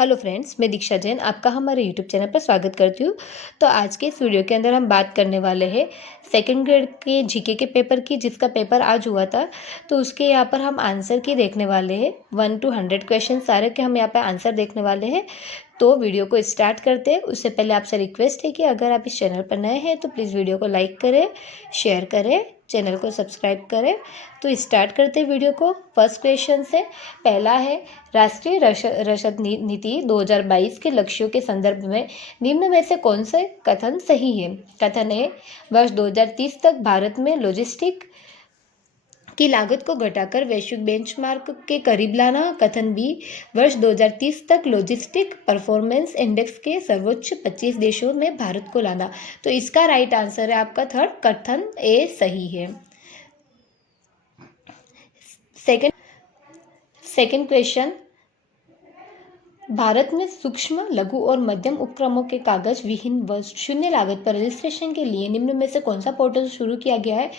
Hello friends, मैं दीक्षा जैन आपका हमारे यूट्यूब चैनल पर स्वागत करती हूँ। तो आज के इस वीडियो के अंदर हम बात करने वाले हैं सेकंड ग्रेड के जीके के पेपर की, जिसका पेपर आज हुआ था। तो उसके यहाँ पर हम आंसर की देखने वाले हैं। 1 to 100 क्वेश्चन सारे के हम यहाँ पर आंसर देखने वाले हैं। तो वीडियो को स्टार्ट करते हैं। उससे पहले आपसे रिक्वेस्ट है कि अगर आप इस चैनल पर नए हैं तो प्लीज़ वीडियो को लाइक करें, शेयर करें, चैनल को सब्सक्राइब करें। तो स्टार्ट करते हैं वीडियो को। फर्स्ट क्वेश्चन से पहला है, राष्ट्रीय रसद नीति 2022 के लक्ष्यों के संदर्भ में निम्न में से कौन से कथन सही है? कथन ए, वर्ष 2030 तक भारत में लॉजिस्टिक की लागत को घटाकर वैश्विक बेंचमार्क के करीब लाना। कथन बी, वर्ष 2030 तक लॉजिस्टिक परफॉर्मेंस इंडेक्स के सर्वोच्च 25 देशों में भारत को लाना। तो इसका राइट आंसर है आपका थर्ड, कथन ए सही है। सेकंड क्वेश्चन, भारत में सूक्ष्म, लघु और मध्यम उपक्रमों के कागज विहीन व शून्य लागत पर रजिस्ट्रेशन के लिए निम्न में से कौन सा पोर्टल शुरू किया गया है?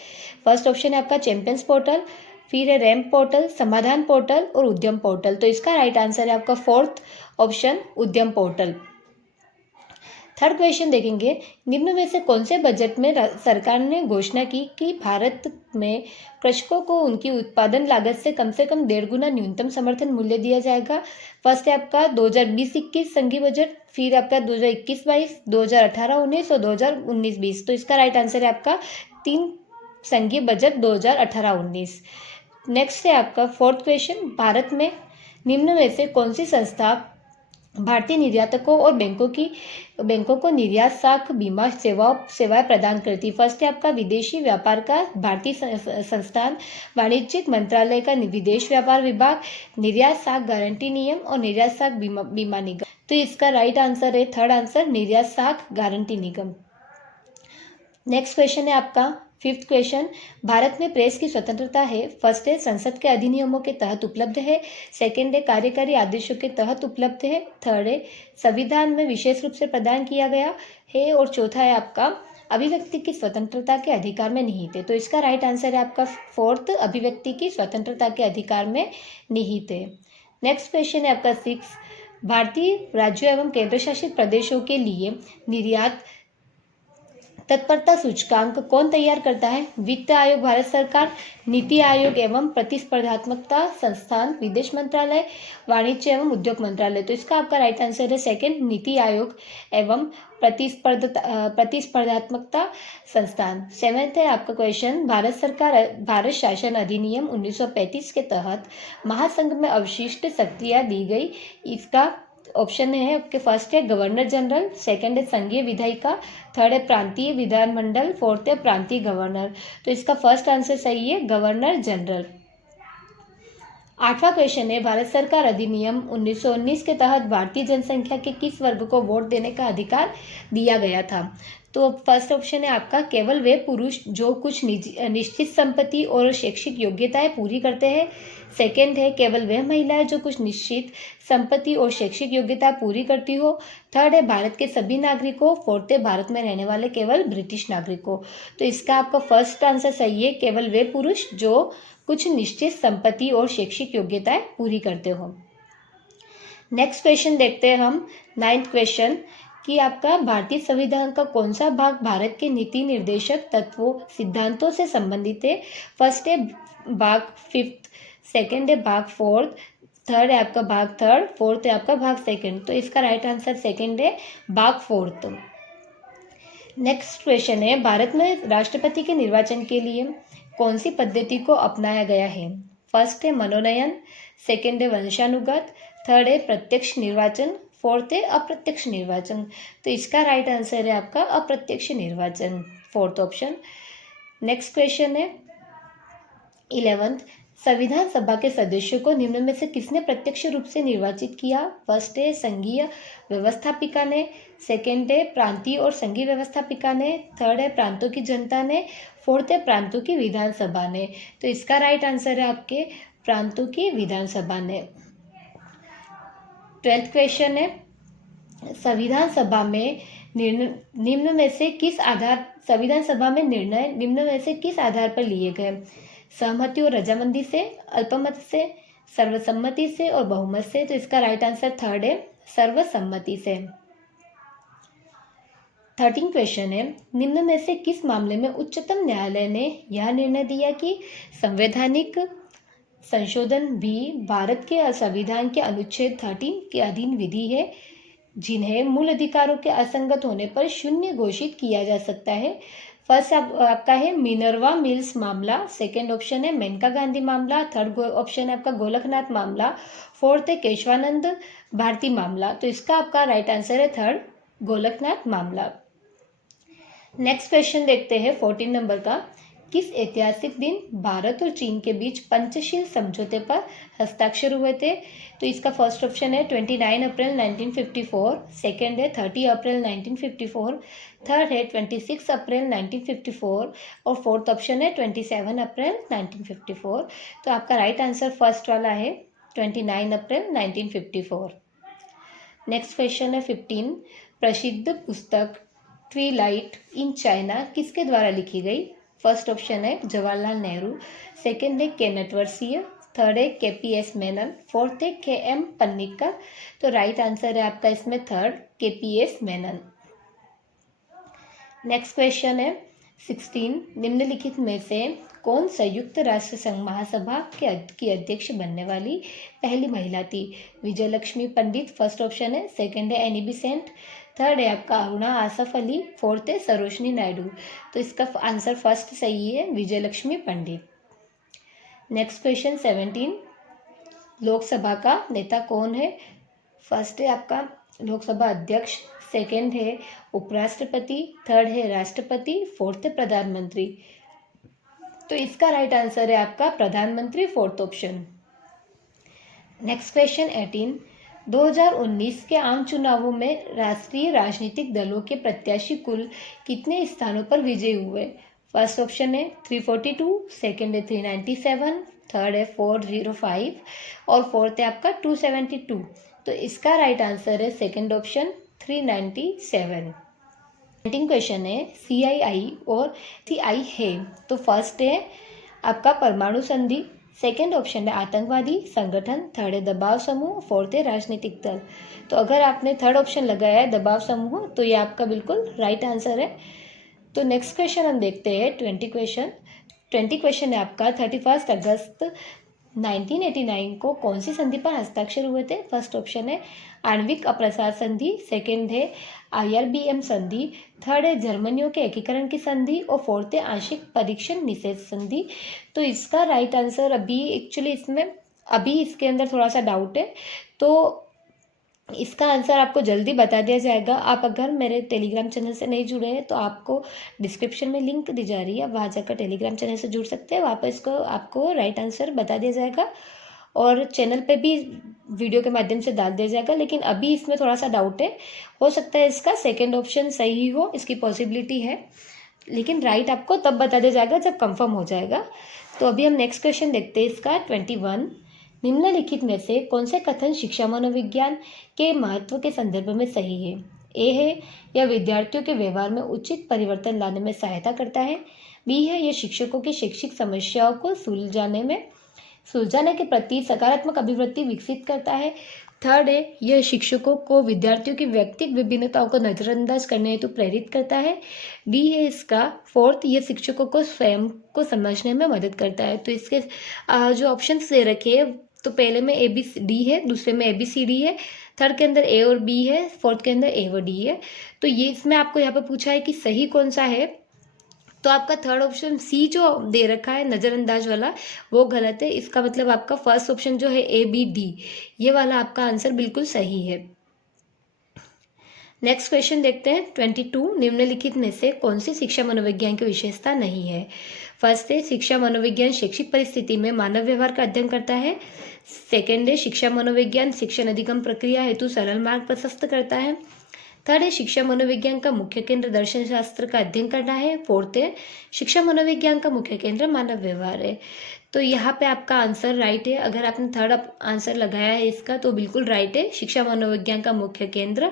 फर्स्ट ऑप्शन है आपका चैंपियंस पोर्टल, फिर है रैम्प पोर्टल, समाधान पोर्टल और उद्यम पोर्टल। तो इसका राइट आंसर है आपका फोर्थ ऑप्शन, उद्यम पोर्टल। थर्ड क्वेश्चन देखेंगे, निम्न में से कौन से बजट में सरकार ने घोषणा की कि भारत में कृषकों को उनकी उत्पादन लागत से कम 1.5 गुना न्यूनतम समर्थन मूल्य दिया जाएगा? फर्स्ट है आपका 2020-21 संघीय बजट, फिर आपका 2021-22, 2018-19 और 2019-20। तो इसका राइट आंसर है आपका 3 संघीय बजट 2018-19। नेक्स्ट है आपका फोर्थ क्वेश्चन, भारत में निम्न में से कौन सी संस्था भारतीय निर्यातकों और बैंकों को निर्यात साख बीमा सेवाएं प्रदान करती? फर्स्ट है आपका विदेशी व्यापार का भारतीय संस्थान, वाणिज्यिक मंत्रालय का विदेश व्यापार विभाग, निर्यात साख गारंटी नियम और निर्यात साख बीमा निगम। तो इसका राइट आंसर है थर्ड आंसर, निर्यात साख गारंटी निगम। नेक्स्ट क्वेश्चन है आपका फिफ्थ क्वेश्चन, भारत में प्रेस की स्वतंत्रता है? फर्स्ट है संसद के अधिनियमों के तहत उपलब्ध है, सेकंड है कार्यकारी आदेशों के तहत उपलब्ध है, थर्ड है संविधान में विशेष रूप से प्रदान किया गया है, और चौथा है आपका अभिव्यक्ति की स्वतंत्रता के अधिकार में निहित है। तो इसका राइट आंसर है आपका फोर्थ, अभिव्यक्ति की स्वतंत्रता के अधिकार में निहित है। नेक्स्ट क्वेश्चन है आपका सिक्स, भारतीय राज्यों एवं केंद्र शासित प्रदेशों के लिए निर्यात तत्परता सूचकांक कौन तैयार करता है? वित्त आयोग भारत सरकार, नीति आयोग एवं प्रतिस्पर्धात्मकता संस्थान विदेश मंत्रालय, वाणिज्य एवं उद्योग मंत्रालय। तो इसका आपका राइट आंसर है सेकंड, नीति आयोग एवं प्रतिस्पर्धात्मकता संस्थान। सेवेंथ है आपका क्वेश्चन, भारत सरकार भारत शासन अधिनियम 1935 के तहत महासंघ में अवशिष्ट शक्तियां दी गई। इसका ऑप्शन है आपके फर्स्ट है गवर्नर जनरल, सेकंड है संघीय विधायिका, थर्ड है प्रांतीय विधानमंडल, फोर्थ है प्रांतीय गवर्नर। तो इसका फर्स्ट आंसर सही है, गवर्नर जनरल। आठवां क्वेश्चन है, भारत सरकार अधिनियम 1919 के तहत भारतीय जनसंख्या के किस वर्ग को वोट देने का अधिकार दिया गया था? तो फर्स्ट ऑप्शन है आपका केवल वे पुरुष जो कुछ निश्चित संपत्ति और शैक्षिक योग्यताएं पूरी करते हैं, सेकंड है केवल वह महिलाएं जो कुछ निश्चित संपत्ति और शैक्षिक योग्यता पूरी करती हो, थर्ड है भारत के सभी नागरिकों, फोर्थ है भारत में रहने वाले केवल ब्रिटिश नागरिकों। तो इसका आपका फर्स्ट आंसर सही है, केवल वे पुरुष जो कुछ निश्चित संपत्ति और शैक्षिक योग्यताएं पूरी करते हो। नेक्स्ट क्वेश्चन देखते हैं हम, नाइन्थ क्वेश्चन, कि आपका भारतीय संविधान का कौन सा भाग भारत के नीति निर्देशक तत्वों सिद्धांतों से संबंधित है? फर्स्ट है भाग फिफ्थ, सेकंड है भाग फोर्थ, थर्ड है आपका भाग थर्ड, फोर्थ है आपका भाग सेकंड। तो इसका राइट आंसर सेकंड है, भाग फोर्थ। नेक्स्ट क्वेश्चन है, भारत में राष्ट्रपति के निर्वाचन के लिए कौन सी पद्धति को अपनाया गया है? फर्स्ट है मनोनयन, सेकंड है वंशानुगत, थर्ड है प्रत्यक्ष निर्वाचन, फोर्थ है अप्रत्यक्ष निर्वाचन। तो इसका राइट आंसर है आपका अप्रत्यक्ष निर्वाचन, फोर्थ ऑप्शन। नेक्स्ट क्वेश्चन है 11th, संविधान सभा के सदस्यों को निम्न में से किसने प्रत्यक्ष रूप से निर्वाचित किया? फर्स्ट है संघीय व्यवस्थापिका ने, सेकंड है प्रांतीय और संघीय व्यवस्थापिका ने, थर्ड है प्रांतों की जनता ने, फोर्थ है प्रांतों की विधानसभा ने। तो इसका राइट आंसर है आपके प्रांतों की विधानसभा ने। 12th क्वेश्चन है, संविधान सभा में निम्न में से किस आधार पर लिए गए? सहमति और रजामंदी से, अल्पमत से, सर्वसम्मति से और बहुमत से। तो इसका राइट आंसर थर्ड है, सर्वसम्मति से। 13 क्वेश्चन है, निम्न में से किस मामले में उच्चतम न्यायालय ने यह निर्णय दिया कि संवैधानिक संशोधन भी भारत के संविधान के अनुच्छेद 13 के अधीन विधि है, जिन्हें मूल अधिकारों के असंगत होने पर शून्य घोषित किया जा सकता है। फर्स्ट आपका है मिनर्वा मिल्स मामला, सेकंड ऑप्शन है मेनका गांधी मामला, थर्ड ऑप्शन है आपका गोलकनाथ मामला, फोर्थ है केशवानंद भारती मामला। तो इसका आपका राइट आंसर है थर्ड, गोलकनाथ मामला। नेक्स्ट क्वेश्चन देखते हैं 14 नंबर का, किस ऐतिहासिक दिन भारत और चीन के बीच पंचशील समझौते पर हस्ताक्षर हुए थे? तो इसका फर्स्ट ऑप्शन है 29 अप्रैल 1954, सेकंड है 30 अप्रैल 1954, थर्ड है 26 अप्रैल 1954 और फोर्थ ऑप्शन है 27 अप्रैल 1954। तो आपका राइट आंसर फर्स्ट वाला है 29 अप्रैल 1954। नेक्स्ट क्वेश्चन है 15, प्रसिद्ध पुस्तक ट्विलाइट इन चाइना किसके द्वारा लिखी गई? फर्स्ट ऑप्शन है जवाहरलाल नेहरू, सेकंड है के नटवरसिंह, थर्ड है KPS मेनन, फोर्थ है KM पन्निक्कर। तो राइट आंसर है आपका इसमें third, KPS Menon. Next question है 16, निम्नलिखित में से कौन संयुक्त राष्ट्र संघ महासभा की अध्यक्ष बनने वाली पहली महिला थी? विजयलक्ष्मी पंडित फर्स्ट ऑप्शन है, सेकंड है एनी बेसेंट, थर्ड है आपका अरुणा आसफ अली, फोर्थ है सरोजनी नायडू। तो इसका आंसर फर्स्ट सही है, विजयलक्ष्मी पंडित। नेक्स्ट क्वेश्चन 17, लोकसभा का नेता कौन है? फर्स्ट है आपका लोकसभा अध्यक्ष, सेकंड है उपराष्ट्रपति, थर्ड है राष्ट्रपति, फोर्थ है प्रधानमंत्री। तो इसका राइट आंसर है आपका प्रधानमंत्री, फोर्थ ऑप्शन। नेक्स्ट क्वेश्चन 18, 2019 के आम चुनावों में राष्ट्रीय राजनीतिक दलों के प्रत्याशी कुल कितने स्थानों पर विजयी हुए? फर्स्ट ऑप्शन है 342, सेकंड है 397, थर्ड है 405 और फोर्थ है आपका 272। तो इसका राइट आंसर है सेकंड ऑप्शन 397। 19 क्वेश्चन है CII और CI है। तो फर्स्ट है आपका परमाणु संधि, सेकेंड ऑप्शन है आतंकवादी संगठन, थर्ड है दबाव समूह, फोर्थ है राजनीतिक दल। तो अगर आपने थर्ड ऑप्शन लगाया है दबाव समूह तो ये आपका बिल्कुल राइट आंसर है। तो नेक्स्ट क्वेश्चन हम देखते हैं 20 क्वेश्चन है आपका 31 अगस्त 1989 को कौन सी संधि पर हस्ताक्षर हुए थे? फर्स्ट ऑप्शन है आणविक अप्रसार संधि, सेकेंड है IRBM संधि, थर्ड है जर्मनियों के एकीकरण की संधि और फोर्थ है आंशिक परीक्षण निषेध संधि। तो इसका राइट आंसर अभी एक्चुअली इसके अंदर थोड़ा सा डाउट है, तो इसका आंसर आपको जल्दी बता दिया जाएगा। आप अगर मेरे टेलीग्राम चैनल से नहीं जुड़े हैं तो आपको डिस्क्रिप्शन में लिंक दी जा रही है, वहाँ जाकर टेलीग्राम चैनल से जुड़ सकते हैं, वहाँ पर इसको आपको राइट आंसर बता दिया जाएगा और चैनल पे भी वीडियो के माध्यम से डाल दिया जाएगा। लेकिन अभी इसमें थोड़ा सा डाउट है, हो सकता है इसका सेकेंड ऑप्शन सही हो, इसकी पॉसिबिलिटी है, लेकिन राइट आपको तब बता दिया जाएगा जब कंफर्म हो जाएगा। तो अभी हम नेक्स्ट क्वेश्चन देखते हैं इसका 21, निम्नलिखित में से कौन से कथन शिक्षा मनोविज्ञान के महत्व के संदर्भ में सही है? ए है यह विद्यार्थियों के व्यवहार में उचित परिवर्तन लाने में सहायता करता है, बी है यह शिक्षकों की शैक्षिक समस्याओं को सुलझाने के प्रति सकारात्मक अभिवृत्ति विकसित करता है, थर्ड है यह शिक्षकों को विद्यार्थियों की व्यक्तिगत विभिन्नताओं को नजरअंदाज करने हेतु प्रेरित करता है, डी है इसका फोर्थ यह शिक्षकों को स्वयं को समझने में मदद करता है। तो इसके जो ऑप्शंस दे रखे हैं, तो पहले में ABCD है, दूसरे में ABCD है, थर्ड के अंदर A और B है, फोर्थ के अंदर A और D है। तो ये इसमें आपको यहाँ पे पूछा है कि सही कौन सा है, तो आपका थर्ड ऑप्शन C जो दे रखा है नज़रअंदाज वाला वो गलत है। इसका मतलब आपका फर्स्ट ऑप्शन जो है ABD ये वाला आपका आंसर बिल्कुल सही है। नेक्स्ट क्वेश्चन देखते हैं 22, निम्नलिखित में से कौन सी शिक्षा मनोविज्ञान की विशेषता नहीं है? फर्स्ट है शिक्षा मनोविज्ञान शैक्षिक परिस्थिति में मानव व्यवहार का अध्ययन करता है, सेकेंड है शिक्षा मनोविज्ञान शिक्षण अधिगम प्रक्रिया हेतु सरल मार्ग प्रशस्त करता है, थर्ड है शिक्षा मनोविज्ञान का मुख्य केंद्र दर्शन शास्त्र का अध्ययन करना है, फोर्थ है शिक्षा मनोविज्ञान का मुख्य केंद्र मानव व्यवहार है। तो यहाँ पे आपका आंसर राइट है। अगर आपने थर्ड आंसर लगाया है इसका तो बिल्कुल राइट है, शिक्षा मनोविज्ञान का मुख्य केंद्र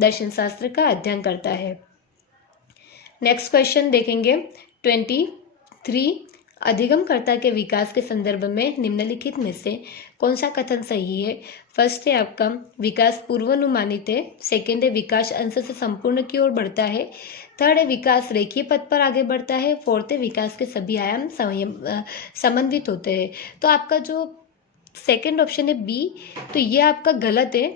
दर्शन शास्त्र का अध्ययन करता है। नेक्स्ट क्वेश्चन देखेंगे 23, अधिगमकर्ता के विकास के संदर्भ में निम्नलिखित में से कौन सा कथन सही है? फर्स्ट है आपका विकास पूर्वानुमानित है, सेकेंड है विकास अंश से संपूर्ण की ओर बढ़ता है, थर्ड है विकास रेखीय पथ पर आगे बढ़ता है, फोर्थ है विकास के सभी आयाम समन्वित होते हैं। तो आपका जो सेकेंड ऑप्शन है बी, तो ये आपका गलत है,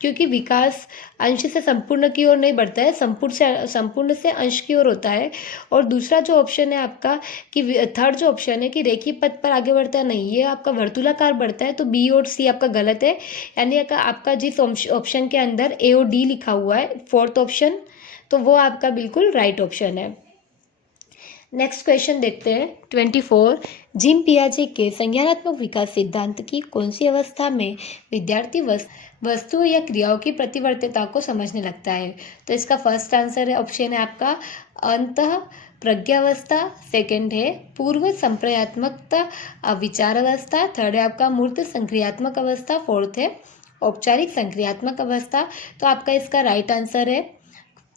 क्योंकि विकास अंश से संपूर्ण की ओर नहीं बढ़ता है, संपूर्ण से अंश की ओर होता है। और दूसरा जो ऑप्शन है आपका कि थर्ड जो ऑप्शन है कि रेखीय पथ पर आगे बढ़ता है, नहीं, ये आपका वर्तुलाकार बढ़ता है। तो बी और सी आपका गलत है, यानी आपका जिस ऑप्शन के अंदर ए और डी लिखा हुआ है फोर्थ ऑप्शन, तो वो आपका बिल्कुल राइट ऑप्शन है। नेक्स्ट क्वेश्चन देखते हैं 24। जीन पियाजे के संज्ञानात्मक विकास सिद्धांत की कौन सी अवस्था में विद्यार्थी वस्तुओं या क्रियाओं की प्रतिवर्तीता को समझने लगता है? तो इसका फर्स्ट आंसर है ऑप्शन है आपका अंतः प्रज्ञावस्था, सेकंड है पूर्व संप्रयात्मकता विचार अवस्था, थर्ड है आपका मूर्त संक्रियात्मक अवस्था, फोर्थ है औपचारिक संक्रियात्मक अवस्था। तो आपका इसका राइट आंसर है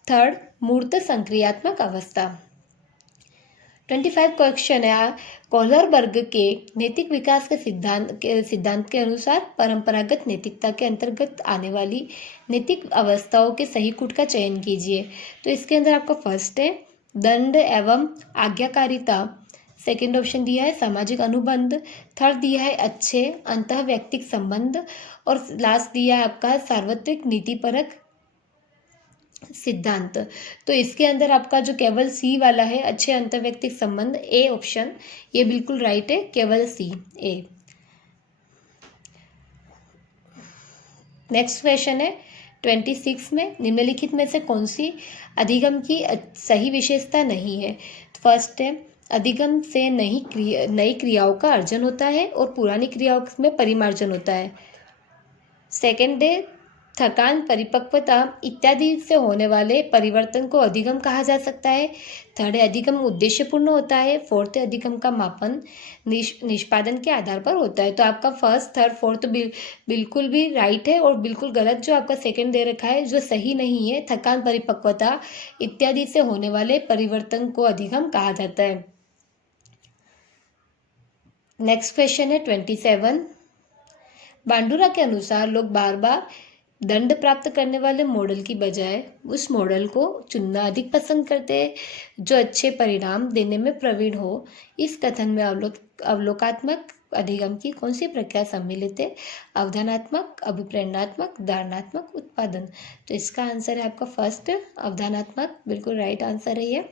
थर्ड, मूर्त संक्रियात्मक अवस्था। 25 क्वेश्चन है कोहलरबर्ग के नैतिक विकास के सिद्धांत के अनुसार परंपरागत नैतिकता के अंतर्गत आने वाली नैतिक अवस्थाओं के सही कूट का चयन कीजिए। तो इसके अंदर आपका फर्स्ट है दंड एवं आज्ञाकारिता, सेकंड ऑप्शन दिया है सामाजिक अनुबंध, थर्ड दिया है अच्छे अंतः व्यक्तिक संबंध, और लास्ट दिया है आपका सार्वत्रिक नीतिपरक सिद्धांत। तो इसके अंदर आपका जो केवल सी वाला है अच्छे अंतर्व्यक्तिक संबंध, ए ऑप्शन, ये बिल्कुल राइट है, केवल सी ए। नेक्स्ट क्वेश्चन है 26 में निम्नलिखित में से कौन सी अधिगम की सही विशेषता नहीं है? फर्स्ट है अधिगम से नई क्रियाओं का अर्जन होता है और पुरानी क्रियाओं में परिमार्जन होता है। सेकेंड है थकान, परिपक्वता इत्यादि से होने वाले परिवर्तन को अधिगम कहा जा सकता है। थर्ड है अधिगम उद्देश्यपूर्ण होता है। फोर्थ है अधिगम का मापन निष्पादन के आधार पर होता है। तो आपका फर्स्ट थर्ड फोर्थ बिल्कुल भी राइट है, और बिल्कुल गलत जो आपका सेकंड दे रखा है जो सही नहीं है, थकान परिपक्वता इत्यादि से होने वाले परिवर्तन को अधिगम कहा जाता है। नेक्स्ट क्वेश्चन है 27। बांडुरा के अनुसार लोग बार बार दंड प्राप्त करने वाले मॉडल की बजाय उस मॉडल को चुनना अधिक पसंद करते हैं जो अच्छे परिणाम देने में प्रवीण हो। इस कथन में अवलोकात्मक अधिगम की कौन सी प्रक्रिया सम्मिलित है? अवधानात्मक, अभिप्रेरणात्मक, धारणात्मक, उत्पादन। तो इसका आंसर है आपका फर्स्ट अवधानात्मक, बिल्कुल राइट आंसर है ये।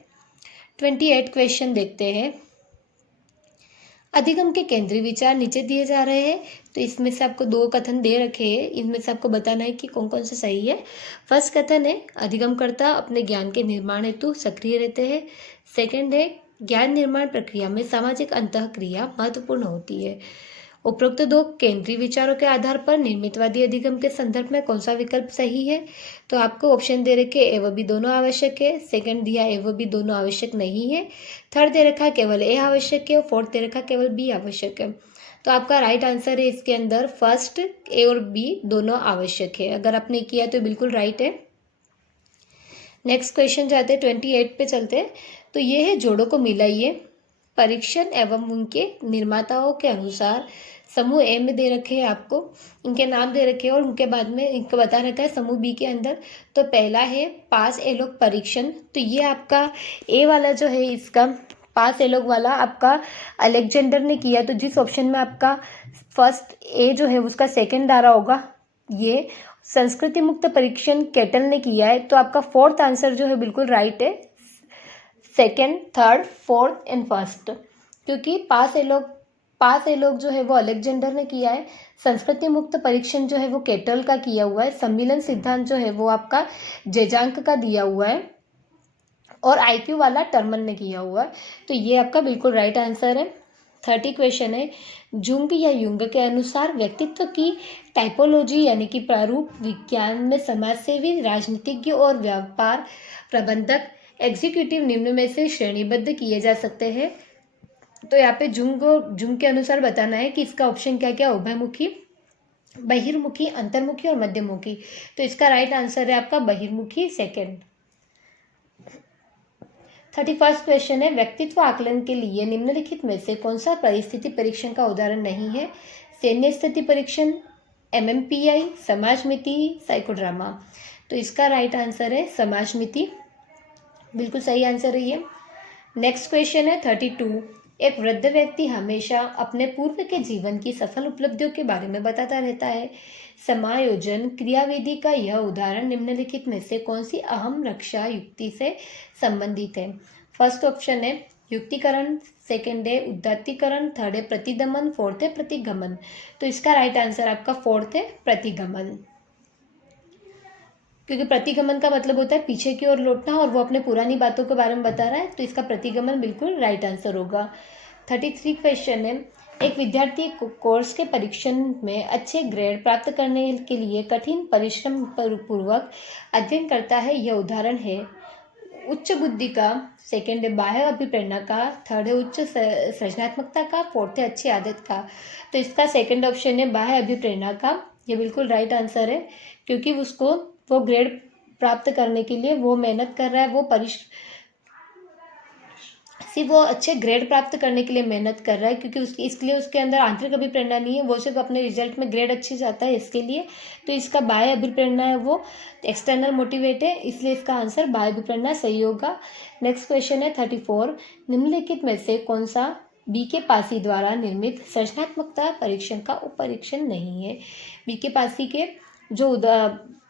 28 क्वेश्चन देखते हैं। अधिगम के केंद्रीय विचार नीचे दिए जा रहे हैं, तो इसमें से आपको दो कथन दे रखे हैं, इनमें से आपको बताना है कि कौन कौन से सही है। फर्स्ट कथन है अधिगमकर्ता अपने ज्ञान के निर्माण हेतु सक्रिय रहते हैं। सेकंड है ज्ञान निर्माण प्रक्रिया में सामाजिक अंतःक्रिया महत्वपूर्ण होती है। उपरोक्त दो केंद्रीय विचारों के आधार पर निर्मितवादी अधिगम के संदर्भ में कौन सा विकल्प सही है? तो आपको ऑप्शन दे रखे ए व बी दोनों आवश्यक है, सेकंड दिया ए व बी दोनों आवश्यक नहीं है, थर्ड दे रखा केवल ए आवश्यक है, और फोर्थ दे रखा केवल बी आवश्यक है। तो आपका राइट आंसर है इसके अंदर फर्स्ट, ए और बी दोनों आवश्यक है। अगर आपने किया तो बिल्कुल राइट है। नेक्स्ट क्वेश्चन जाते हैं 28 पे चलते हैं। तो ये है जोड़ों को मिलाइए। परीक्षण एवं उनके निर्माताओं के अनुसार समूह ए में दे रखे हैं, आपको इनके नाम दे रखे हैं और उनके बाद में इनको बता रखा है समूह बी के अंदर। तो पहला है पास एलोक परीक्षण, तो ये आपका ए वाला जो है इसका पास एलोक वाला आपका अलेक्जेंडर ने किया। तो जिस ऑप्शन में आपका फर्स्ट ए जो है उसका सेकंड आ रहा होगा, ये संस्कृति मुक्त परीक्षण केटल ने किया है। तो आपका फोर्थ आंसर जो है बिल्कुल राइट है, second, third, fourth and first, क्योंकि पास एलोक जो है वो अलेक्जेंडर ने किया है, संस्कृति मुक्त परीक्षण जो है वो केटल का किया हुआ है, सम्मिलन सिद्धांत जो है वो आपका जेजांक का दिया हुआ है, और आईक्यू वाला टर्मन ने किया हुआ है। तो ये आपका बिल्कुल राइट आंसर है। 30 क्वेश्चन है जुंग या युंग के अनुसार व्यक्तित्व की टाइपोलॉजी यानी कि प्रारूप विज्ञान में समाजसेवी, राजनीतिज्ञ और व्यापार प्रबंधक एग्जीक्यूटिव निम्न में से श्रेणीबद्ध किए जा सकते हैं। तो यहाँ पे जुंग के अनुसार बताना है कि इसका ऑप्शन क्या क्या, उभयमुखी, बहिर्मुखी, अंतर्मुखी और मध्यमुखी। तो इसका राइट आंसर है आपका बहिर्मुखी, सेकंड। 31st क्वेश्चन है, व्यक्तित्व आकलन के लिए निम्नलिखित में से कौन सा परिस्थिति परीक्षण का उदाहरण नहीं है? सैन्य स्थिति परीक्षण, MMPI, समाज मिति, साइकोड्रामा। तो इसका राइट आंसर है समाज मिति, बिल्कुल सही आंसर है ये। नेक्स्ट क्वेश्चन है 32, एक वृद्ध व्यक्ति हमेशा अपने पूर्व के जीवन की सफल उपलब्धियों के बारे में बताता रहता है। समायोजन क्रियाविधि का यह उदाहरण निम्नलिखित में से कौन सी अहम रक्षा युक्ति से संबंधित है? फर्स्ट ऑप्शन है युक्तिकरण, सेकंड है उदात्तीकरण, थर्ड है प्रतिदमन, फोर्थ है प्रतिगमन। तो इसका राइट आंसर आपका फोर्थ है प्रतिगमन, क्योंकि प्रतिगमन का मतलब होता है पीछे की ओर लौटना और वो अपने पुरानी बातों के बारे में बता रहा है, तो इसका प्रतिगमन बिल्कुल राइट आंसर होगा। 33 क्वेश्चन है, एक विद्यार्थी कोर्स के परीक्षण में अच्छे ग्रेड प्राप्त करने के लिए कठिन परिश्रम पूर्वक अध्ययन करता है, यह उदाहरण है उच्च बुद्धि का, सेकंड है बाह्य अभिप्रेरणा का, थर्ड है उच्च सृजनात्मकता का, फोर्थ है अच्छी आदत का। तो इसका सेकंड ऑप्शन है बाह्य अभिप्रेरणा का, ये बिल्कुल राइट आंसर है, क्योंकि उसको वो ग्रेड प्राप्त करने के लिए वो मेहनत कर रहा है, सिर्फ वो अच्छे ग्रेड प्राप्त करने के लिए मेहनत कर रहा है, क्योंकि इसलिए उसके अंदर आंतरिक अभिप्रेरणा नहीं है, वो सिर्फ अपने रिजल्ट में ग्रेड अच्छे जाता है इसके लिए। तो इसका बाह्य अभिप्रेरणा है, वो एक्सटर्नल मोटिवेट है, इसलिए इसका आंसर बाह्य अभिप्रेरणा सही होगा। नेक्स्ट क्वेश्चन है 34, निम्नलिखित में से कौन सा BK पासी द्वारा निर्मित सृजनात्मकता परीक्षण का उपपरीक्षण नहीं है? BK पासी के जो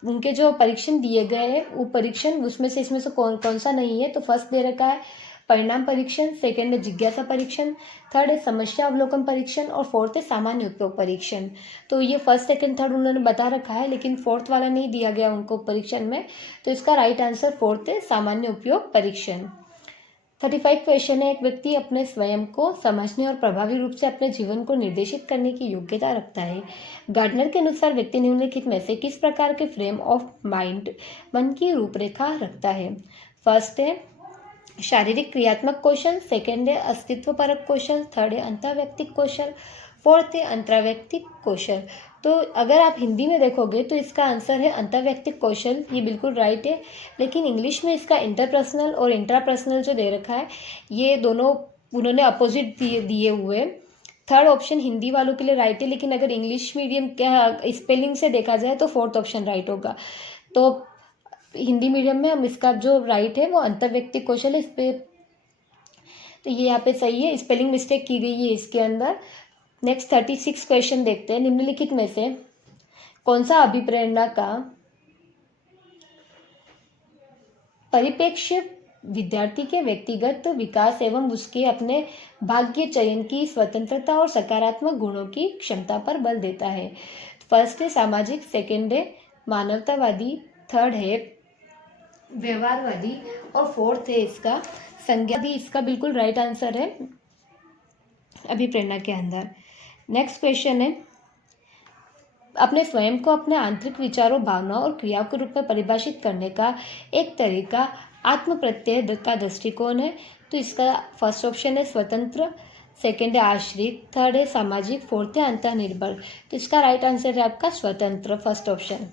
उनके जो परीक्षण दिए गए हैं वो परीक्षण उसमें से इसमें से कौन सा नहीं है? तो फर्स्ट दे रखा है परिणाम परीक्षण, सेकंड है जिज्ञासा परीक्षण, थर्ड है समस्या अवलोकन परीक्षण और फोर्थ है सामान्य उपयोग परीक्षण। तो ये फर्स्ट सेकंड थर्ड उन्होंने बता रखा है, लेकिन फोर्थ वाला नहीं दिया गया उनको परीक्षण में, तो इसका राइट आंसर फोर्थ है सामान्य उपयोग परीक्षण। 35 क्वेश्चन है, एक व्यक्ति अपने स्वयं को समझने और प्रभावी रूप से अपने जीवन को निर्देशित करने की योग्यता रखता है। गार्डनर के अनुसार व्यक्ति निम्नलिखित में से किस प्रकार के फ्रेम ऑफ माइंड मन की रूपरेखा रखता है? फर्स्ट है शारीरिक क्रियात्मक कौशल, सेकंड है अस्तित्वपरक कौशल, थर्ड है अंतर्वैयक्तिक कौशल, फोर्थ है अंतर्वैयक्तिक कौशल। तो अगर आप हिंदी में देखोगे तो इसका आंसर है अंतर्वैयक्तिक कौशल, ये बिल्कुल राइट है, लेकिन इंग्लिश में इसका इंटरपर्सनल और इंट्रापर्सनल जो दे रखा है ये दोनों उन्होंने अपोजिट दिए हुए। थर्ड ऑप्शन हिंदी वालों के लिए राइट है, लेकिन अगर इंग्लिश मीडियम क्या स्पेलिंग से देखा जाए तो फोर्थ ऑप्शन राइट होगा। तो हिंदी मीडियम में हम इसका जो राइट है वो अंतर्वैयक्तिक कौशल है, इस पे तो ये यहाँ पे सही है, स्पेलिंग मिस्टेक की गई है इसके अंदर। नेक्स्ट 36 क्वेश्चन देखते हैं, निम्नलिखित में से कौन सा अभिप्रेरणा का परिप्रेक्ष्य विद्यार्थी के व्यक्तिगत विकास एवं उसके अपने भाग्य चयन की स्वतंत्रता और सकारात्मक गुणों की क्षमता पर बल देता है? फर्स्ट है सामाजिक, सेकंड है मानवतावादी, थर्ड है व्यवहारवादी और फोर्थ है इसका संज्ञा भी। इसका बिल्कुल राइट आंसर है अभिप्रेरणा के अंदर। नेक्स्ट क्वेश्चन है, अपने स्वयं को अपने आंतरिक विचारों, भावनाओं और क्रियाओं के रूप में परिभाषित करने का एक तरीका आत्म प्रत्यय का दृष्टिकोण है। तो इसका फर्स्ट ऑप्शन है स्वतंत्र, सेकंड है आश्रित, थर्ड है सामाजिक, फोर्थ है अंतर्निर्भर। तो इसका राइट आंसर है आपका स्वतंत्र, फर्स्ट ऑप्शन।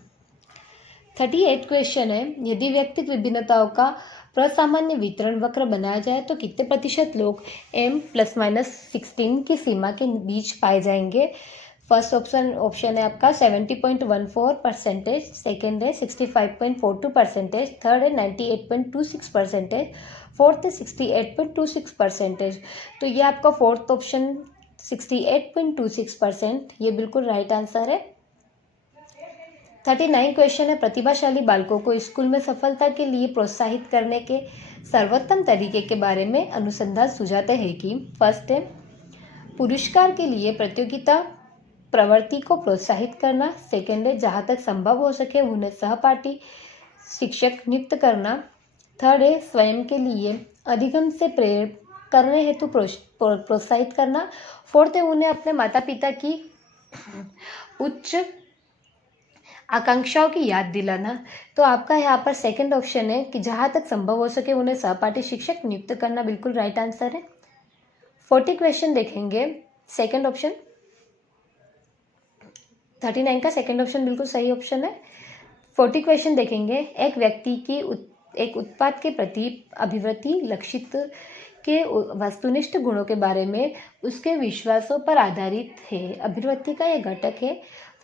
38 क्वेश्चन है, यदि व्यक्तित्व विभिन्नताओं का प्रसामान्य वितरण वक्र बनाया जाए तो कितने प्रतिशत लोग M+-16 की सीमा के बीच पाए जाएंगे? फर्स्ट ऑप्शन है आपका 70.14%, सेकेंड है 65.42%, थर्ड है 98.26%, फोर्थ है 68.26%। तो ये आपका फोर्थ ऑप्शन 68.26%, ये बिल्कुल राइट आंसर है। 39 क्वेश्चन है, प्रतिभाशाली बालकों को स्कूल में सफलता के लिए प्रोत्साहित करने के सर्वोत्तम तरीके के बारे में अनुसंधान सुझाते हैं कि फर्स्ट है पुरस्कार के लिए प्रतियोगिता प्रवृत्ति को प्रोत्साहित करना, सेकेंड है जहाँ तक संभव हो सके उन्हें सहपाठी शिक्षक नियुक्त करना, थर्ड है स्वयं के लिए अधिगम से प्रेरित करने हेतु प्रोत्साहित करना, फोर्थ है उन्हें अपने माता पिता की उच्च आकांक्षाओं की याद दिलाना। तो आपका यहाँ पर सेकंड ऑप्शन है कि जहाँ तक संभव हो सके उन्हें सहपाठी शिक्षक नियुक्त करना, बिल्कुल राइट आंसर है। 40 क्वेश्चन देखेंगे, सेकंड ऑप्शन 39 का सेकंड ऑप्शन बिल्कुल सही ऑप्शन है। 40 क्वेश्चन देखेंगे, एक व्यक्ति की एक उत्पाद के प्रति अभिवृत्ति लक्षित के वस्तुनिष्ठ गुणों के बारे में उसके विश्वासों पर आधारित है। अभिवृत्ति का ये घटक है।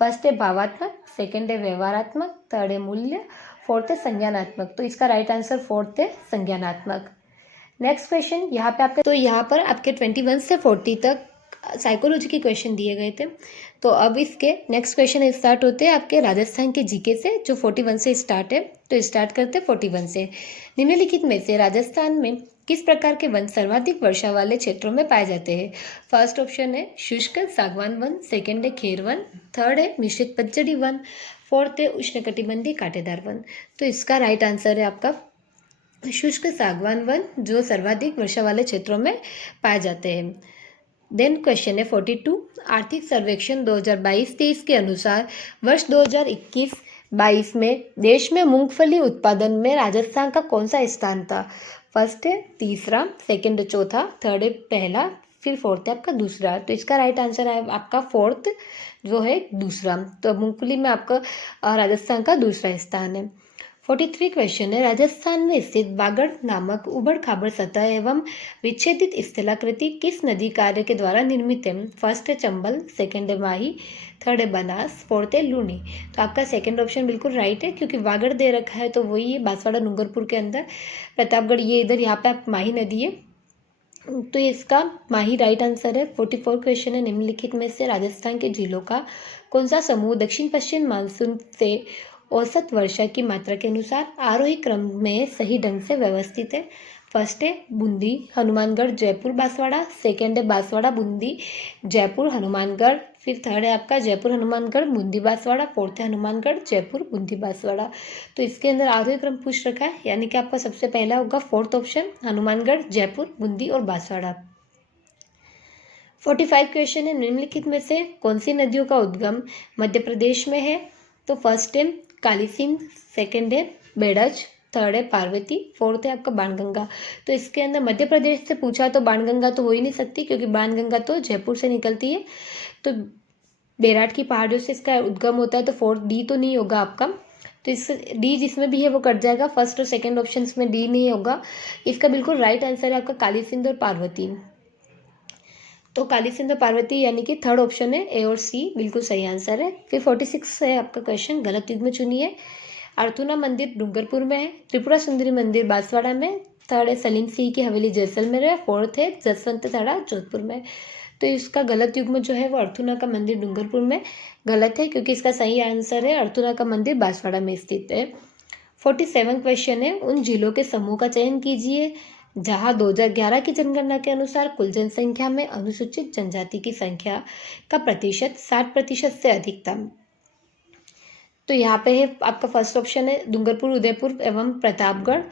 फर्स्ट है भावात्मक, सेकंड है व्यवहारात्मक, थर्ड है मूल्य, फोर्थ है संज्ञानात्मक। तो इसका राइट आंसर फोर्थ है संज्ञानात्मक। नेक्स्ट क्वेश्चन यहाँ पे आपके, तो यहाँ पर आपके 21 से 40 तक साइकोलॉजी के क्वेश्चन दिए गए थे। तो अब इसके नेक्स्ट क्वेश्चन स्टार्ट होते हैं आपके राजस्थान के जीके से, जो 41 से स्टार्ट है। तो स्टार्ट करते हैं 41 से। निम्नलिखित में से राजस्थान में किस प्रकार के वन सर्वाधिक वर्षा वाले क्षेत्रों में पाए जाते हैं? फर्स्ट ऑप्शन है शुष्क सागवान वन, सेकंड है खेर वन, थर्ड है मिश्रित पतझड़ी वन, फोर्थ है उष्णकटिबंधीय कांटेदार वन। तो इसका राइट आंसर है आपका शुष्क सागवान वन, जो सर्वाधिक वर्षा वाले क्षेत्रों में पाए जाते हैं। देन क्वेश्चन है 42। आर्थिक सर्वेक्षण 2022-23 के अनुसार वर्ष 2021-22 में देश में मूंगफली उत्पादन में राजस्थान का कौन सा स्थान था? फर्स्ट है तीसरा, सेकंड है चौथा, थर्ड है पहला, फिर फोर्थ है आपका दूसरा। तो इसका राइट आंसर है आपका फोर्थ, जो है दूसरा। तो मूंगफली में आपका राजस्थान का दूसरा स्थान है। 43 क्वेश्चन है राजस्थान में स्थित बागड़ नामक उबड़ खाबड़ सतह एवं विच्छेदित स्थलाकृति किस नदी कार्य के द्वारा निर्मित है? फर्स्ट है चंबल, सेकंड है माही, थर्ड है बनास, फोर्थ है लूनी। तो आपका सेकंड ऑप्शन बिल्कुल राइट है, क्योंकि बागड़ दे रखा है तो वही है बांसवाड़ा डूंगरपुर के अंदर, प्रतापगढ़ ये इधर, यहाँ पे आप माही नदी है, तो इसका माही राइट आंसर है। 44 क्वेश्चन है निम्नलिखित में से राजस्थान के जिलों का कौन सा समूह दक्षिण पश्चिम मानसून से औसत वर्षा की मात्रा के अनुसार आरोही क्रम में सही ढंग से व्यवस्थित है? फर्स्ट है बूंदी, हनुमानगढ़, जयपुर, बांसवाड़ा, सेकंड है बांसवाड़ा, बूंदी, जयपुर, हनुमानगढ़, फिर थर्ड है आपका जयपुर, हनुमानगढ़, बूंदी, बांसवाड़ा, फोर्थ है हनुमानगढ़, जयपुर, बूंदी, बांसवाड़ा। तो इसके अंदर आरोही क्रम पूछ रखा है, यानी कि आपका सबसे पहला होगा फोर्थ ऑप्शन, हनुमानगढ़, जयपुर, बूंदी और बांसवाड़ा। 45 क्वेश्चन है निम्नलिखित में से कौन सी नदियों का उद्गम मध्य प्रदेश में है? तो फर्स्ट है काली सिंध, सेकंड है बेड़ज, थर्ड है पार्वती, फोर्थ है आपका बाणगंगा। तो इसके अंदर मध्य प्रदेश से पूछा तो बाणगंगा तो हो ही नहीं सकती, क्योंकि बाणगंगा तो जयपुर से निकलती है। तो बेराट की पहाड़ियों से इसका उद्गम होता है, तो फोर्थ डी तो नहीं होगा आपका। तो इस डी जिसमें भी है वो कट जाएगा, फर्स्ट और सेकेंड ऑप्शन में डी नहीं होगा। इसका बिल्कुल राइट आंसर है आपका काली सिंध और पार्वती। तो काली सिंध और पार्वती यानी कि थर्ड ऑप्शन है, ए और सी बिल्कुल सही आंसर है। फिर 46 है आपका क्वेश्चन, गलत युग में चुनिए। अर्थुना मंदिर डूंगरपुर में है, त्रिपुरा सुंदरी मंदिर बांसवाड़ा में, थर्ड है सलीम सिंह की हवेली जैसलमेर है, फोर्थ है जसवंत थड़ा जोधपुर में। तो इसका गलत युग में जो है वो अर्थुना का मंदिर डूंगरपुर में गलत है, क्योंकि इसका सही आंसर है अर्थुना का मंदिर बांसवाड़ा में स्थित है। 47 क्वेश्चन है उन जिलों के समूह का चयन कीजिए जहां 2011 की जनगणना के अनुसार कुल जनसंख्या में अनुसूचित जनजाति की संख्या का प्रतिशत 60% से अधिक था। तो यहाँ पे है आपका फर्स्ट ऑप्शन है डूंगरपुर, उदयपुर एवं प्रतापगढ़,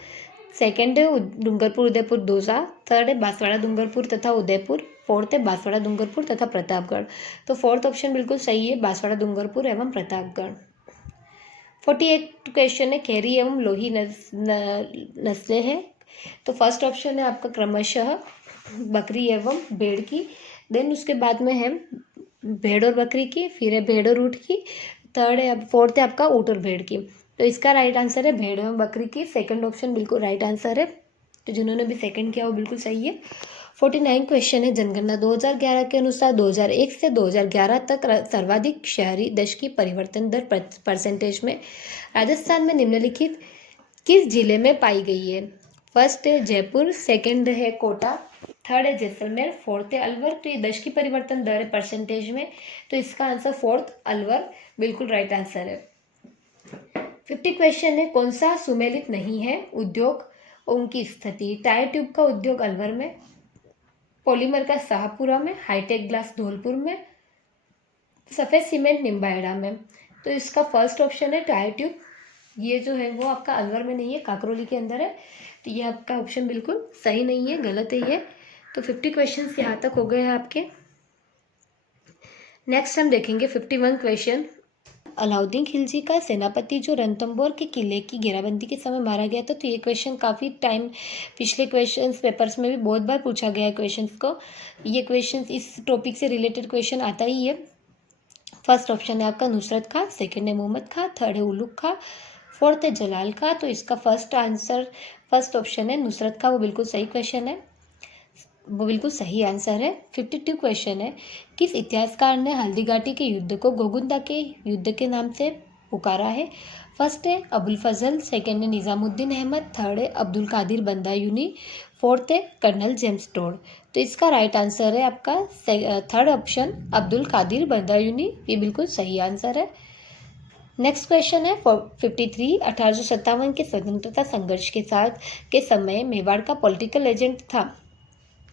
सेकंड है डूंगरपुर, उदयपुर, दौसा, थर्ड है बांसवाड़ा, डूंगरपुर तथा उदयपुर, फोर्थ है बांसवाड़ा, डूंगरपुर तथा प्रतापगढ़। तो फोर्थ ऑप्शन बिल्कुल सही है, बांसवाड़ा, डूंगरपुर एवं प्रतापगढ़। 48 क्वेश्चन है खेरी एवं लोही नस्लें हैं। तो फर्स्ट ऑप्शन है आपका क्रमशः बकरी एवं भेड़ की, देन उसके बाद में है भेड़ और बकरी की, फिर है भेड़ और ऊँट की, थर्ड है फोर्थ है आपका ऊँट और भेड़ की। तो इसका राइट आंसर है भेड़ एवं बकरी की, सेकंड ऑप्शन बिल्कुल राइट आंसर है। तो जिन्होंने भी सेकंड किया वो बिल्कुल सही है। 49 क्वेश्चन है जनगणना 2011 के अनुसार 2001 से 2011 तक सर्वाधिक शहरी दशकीय परिवर्तन दर परसेंटेज में राजस्थान में निम्नलिखित किस जिले में पाई गई है? फर्स्ट है जयपुर, सेकंड है कोटा, थर्ड है जैसलमेर, फोर्थ है अलवर। तो ये दशकीय परिवर्तन दर है परसेंटेज में, तो इसका आंसर फोर्थ अलवर बिल्कुल राइट आंसर है। 50 क्वेश्चन है कौन सा सुमेलित नहीं है उद्योग और उनकी स्थिति? टायर ट्यूब का उद्योग अलवर में, पॉलीमर का शाहपुरा में, हाईटेक ग्लास धौलपुर में, सफ़ेद सीमेंट निम्बाहेड़ा में। तो इसका फर्स्ट ऑप्शन है टायर ट्यूब, ये जो है वो आपका अलवर में नहीं है, काकरोली के अंदर है। तो ये आपका ऑप्शन बिल्कुल सही नहीं है, गलत है ये। तो 50 क्वेश्चन यहाँ तक हो गए हैं आपके। नेक्स्ट हम देखेंगे 51 क्वेश्चन। अलाउद्दीन खिलजी का सेनापति जो रणथंभौर के किले की घेराबंदी के समय मारा गया था। तो ये क्वेश्चन काफ़ी टाइम पिछले क्वेश्चंस पेपर्स में भी बहुत बार पूछा गया है क्वेश्चंस को। ये क्वेश्चंस इस टॉपिक से रिलेटेड क्वेश्चन आता ही है। फर्स्ट ऑप्शन है आपका नुसरत खां, सेकंड है मोहम्मद खां, थर्ड है उलुग खां, फोर्थ है जलाल का, तो इसका फर्स्ट ऑप्शन है नुसरत का, वो बिल्कुल सही क्वेश्चन है, वो बिल्कुल सही आंसर है। 52 क्वेश्चन है, किस इतिहासकार ने हल्दीघाटी के युद्ध को गोगुंदा के युद्ध के नाम से पुकारा है? फर्स्ट है अबुल फजल, सेकेंड है निज़ामुद्दीन अहमद, थर्ड है अब्दुल कादिर बंदायूनी, फोर्थ है कर्नल जेम्स टोड। तो इसका राइट आंसर है आपका थर्ड ऑप्शन अब्दुल कादिर बंदायूनी, ये बिल्कुल सही आंसर है। नेक्स्ट क्वेश्चन है 53, 1857 के स्वतंत्रता संघर्ष के समय मेवाड़ का पॉलिटिकल एजेंट था,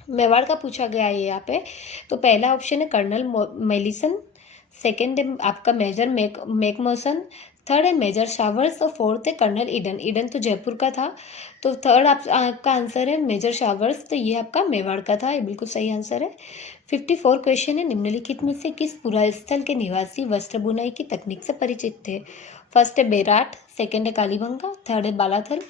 मेवाड़ का पूछा गया है यहाँ पे। तो पहला ऑप्शन है कर्नल मेलिसन, सेकंड है आपका मेजर मैकमोसन, थर्ड है मेजर शावर्स और फोर्थ है कर्नल ईडन। ईडन तो जयपुर का था, तो थर्ड आपका आंसर है मेजर शावर्स, तो ये आपका मेवाड़ का था, ये बिल्कुल सही आंसर है। 54 क्वेश्चन है, निम्नलिखित में से किस पुरास्थल के निवासी वस्त्र बुनाई की तकनीक से परिचित थे? फर्स्ट है बेराट, सेकंड है कालीबंगा, थर्ड है बालाथल,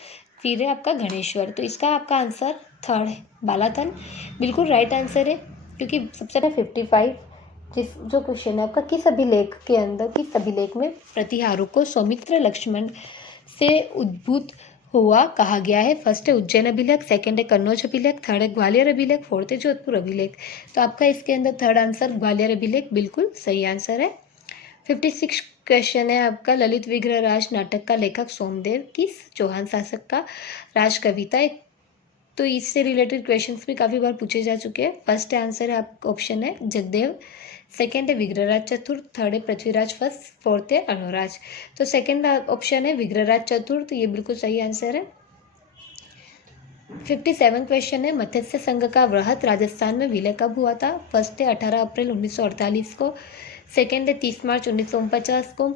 फिर है आपका गणेश्वर। तो इसका आपका आंसर थर्ड है बालाथल, बिल्कुल राइट आंसर है। क्योंकि सबसे पहले 55 जो क्वेश्चन है आपका, किस अभिलेख में प्रतिहारों को सौमित्र लक्ष्मण से उद्भूत हुआ कहा गया है? फर्स्ट है उज्जैन अभिलेख, सेकंड है कन्नौज अभिलेख, थर्ड है ग्वालियर अभिलेख, फोर्थ है जोधपुर अभिलेख। तो आपका इसके अंदर थर्ड आंसर ग्वालियर अभिलेख बिल्कुल सही आंसर है। 56 क्वेश्चन है आपका, ललित विग्रह राज नाटक का लेखक सोमदेव किस चौहान शासक का राजकविता है? तो इससे रिलेटेड क्वेश्चंस भी काफ़ी बार पूछे जा चुके हैं। फर्स्ट आंसर है आपका ऑप्शन है जगदेव, सेकंड है विग्रहराज चतुर्थ, थर्ड है पृथ्वीराज फर्स्ट, फोर्थ है अनुराज। तो सेकंड ऑप्शन है विग्रहराज चतुर्थ, ये बिल्कुल सही आंसर है। 57 क्वेश्चन है, मत्स्य संघ का वृहत राजस्थान में विलय कब हुआ था? फर्स्ट है 18 अप्रैल 1948 को, सेकंड है 30 मार्च 1949 को,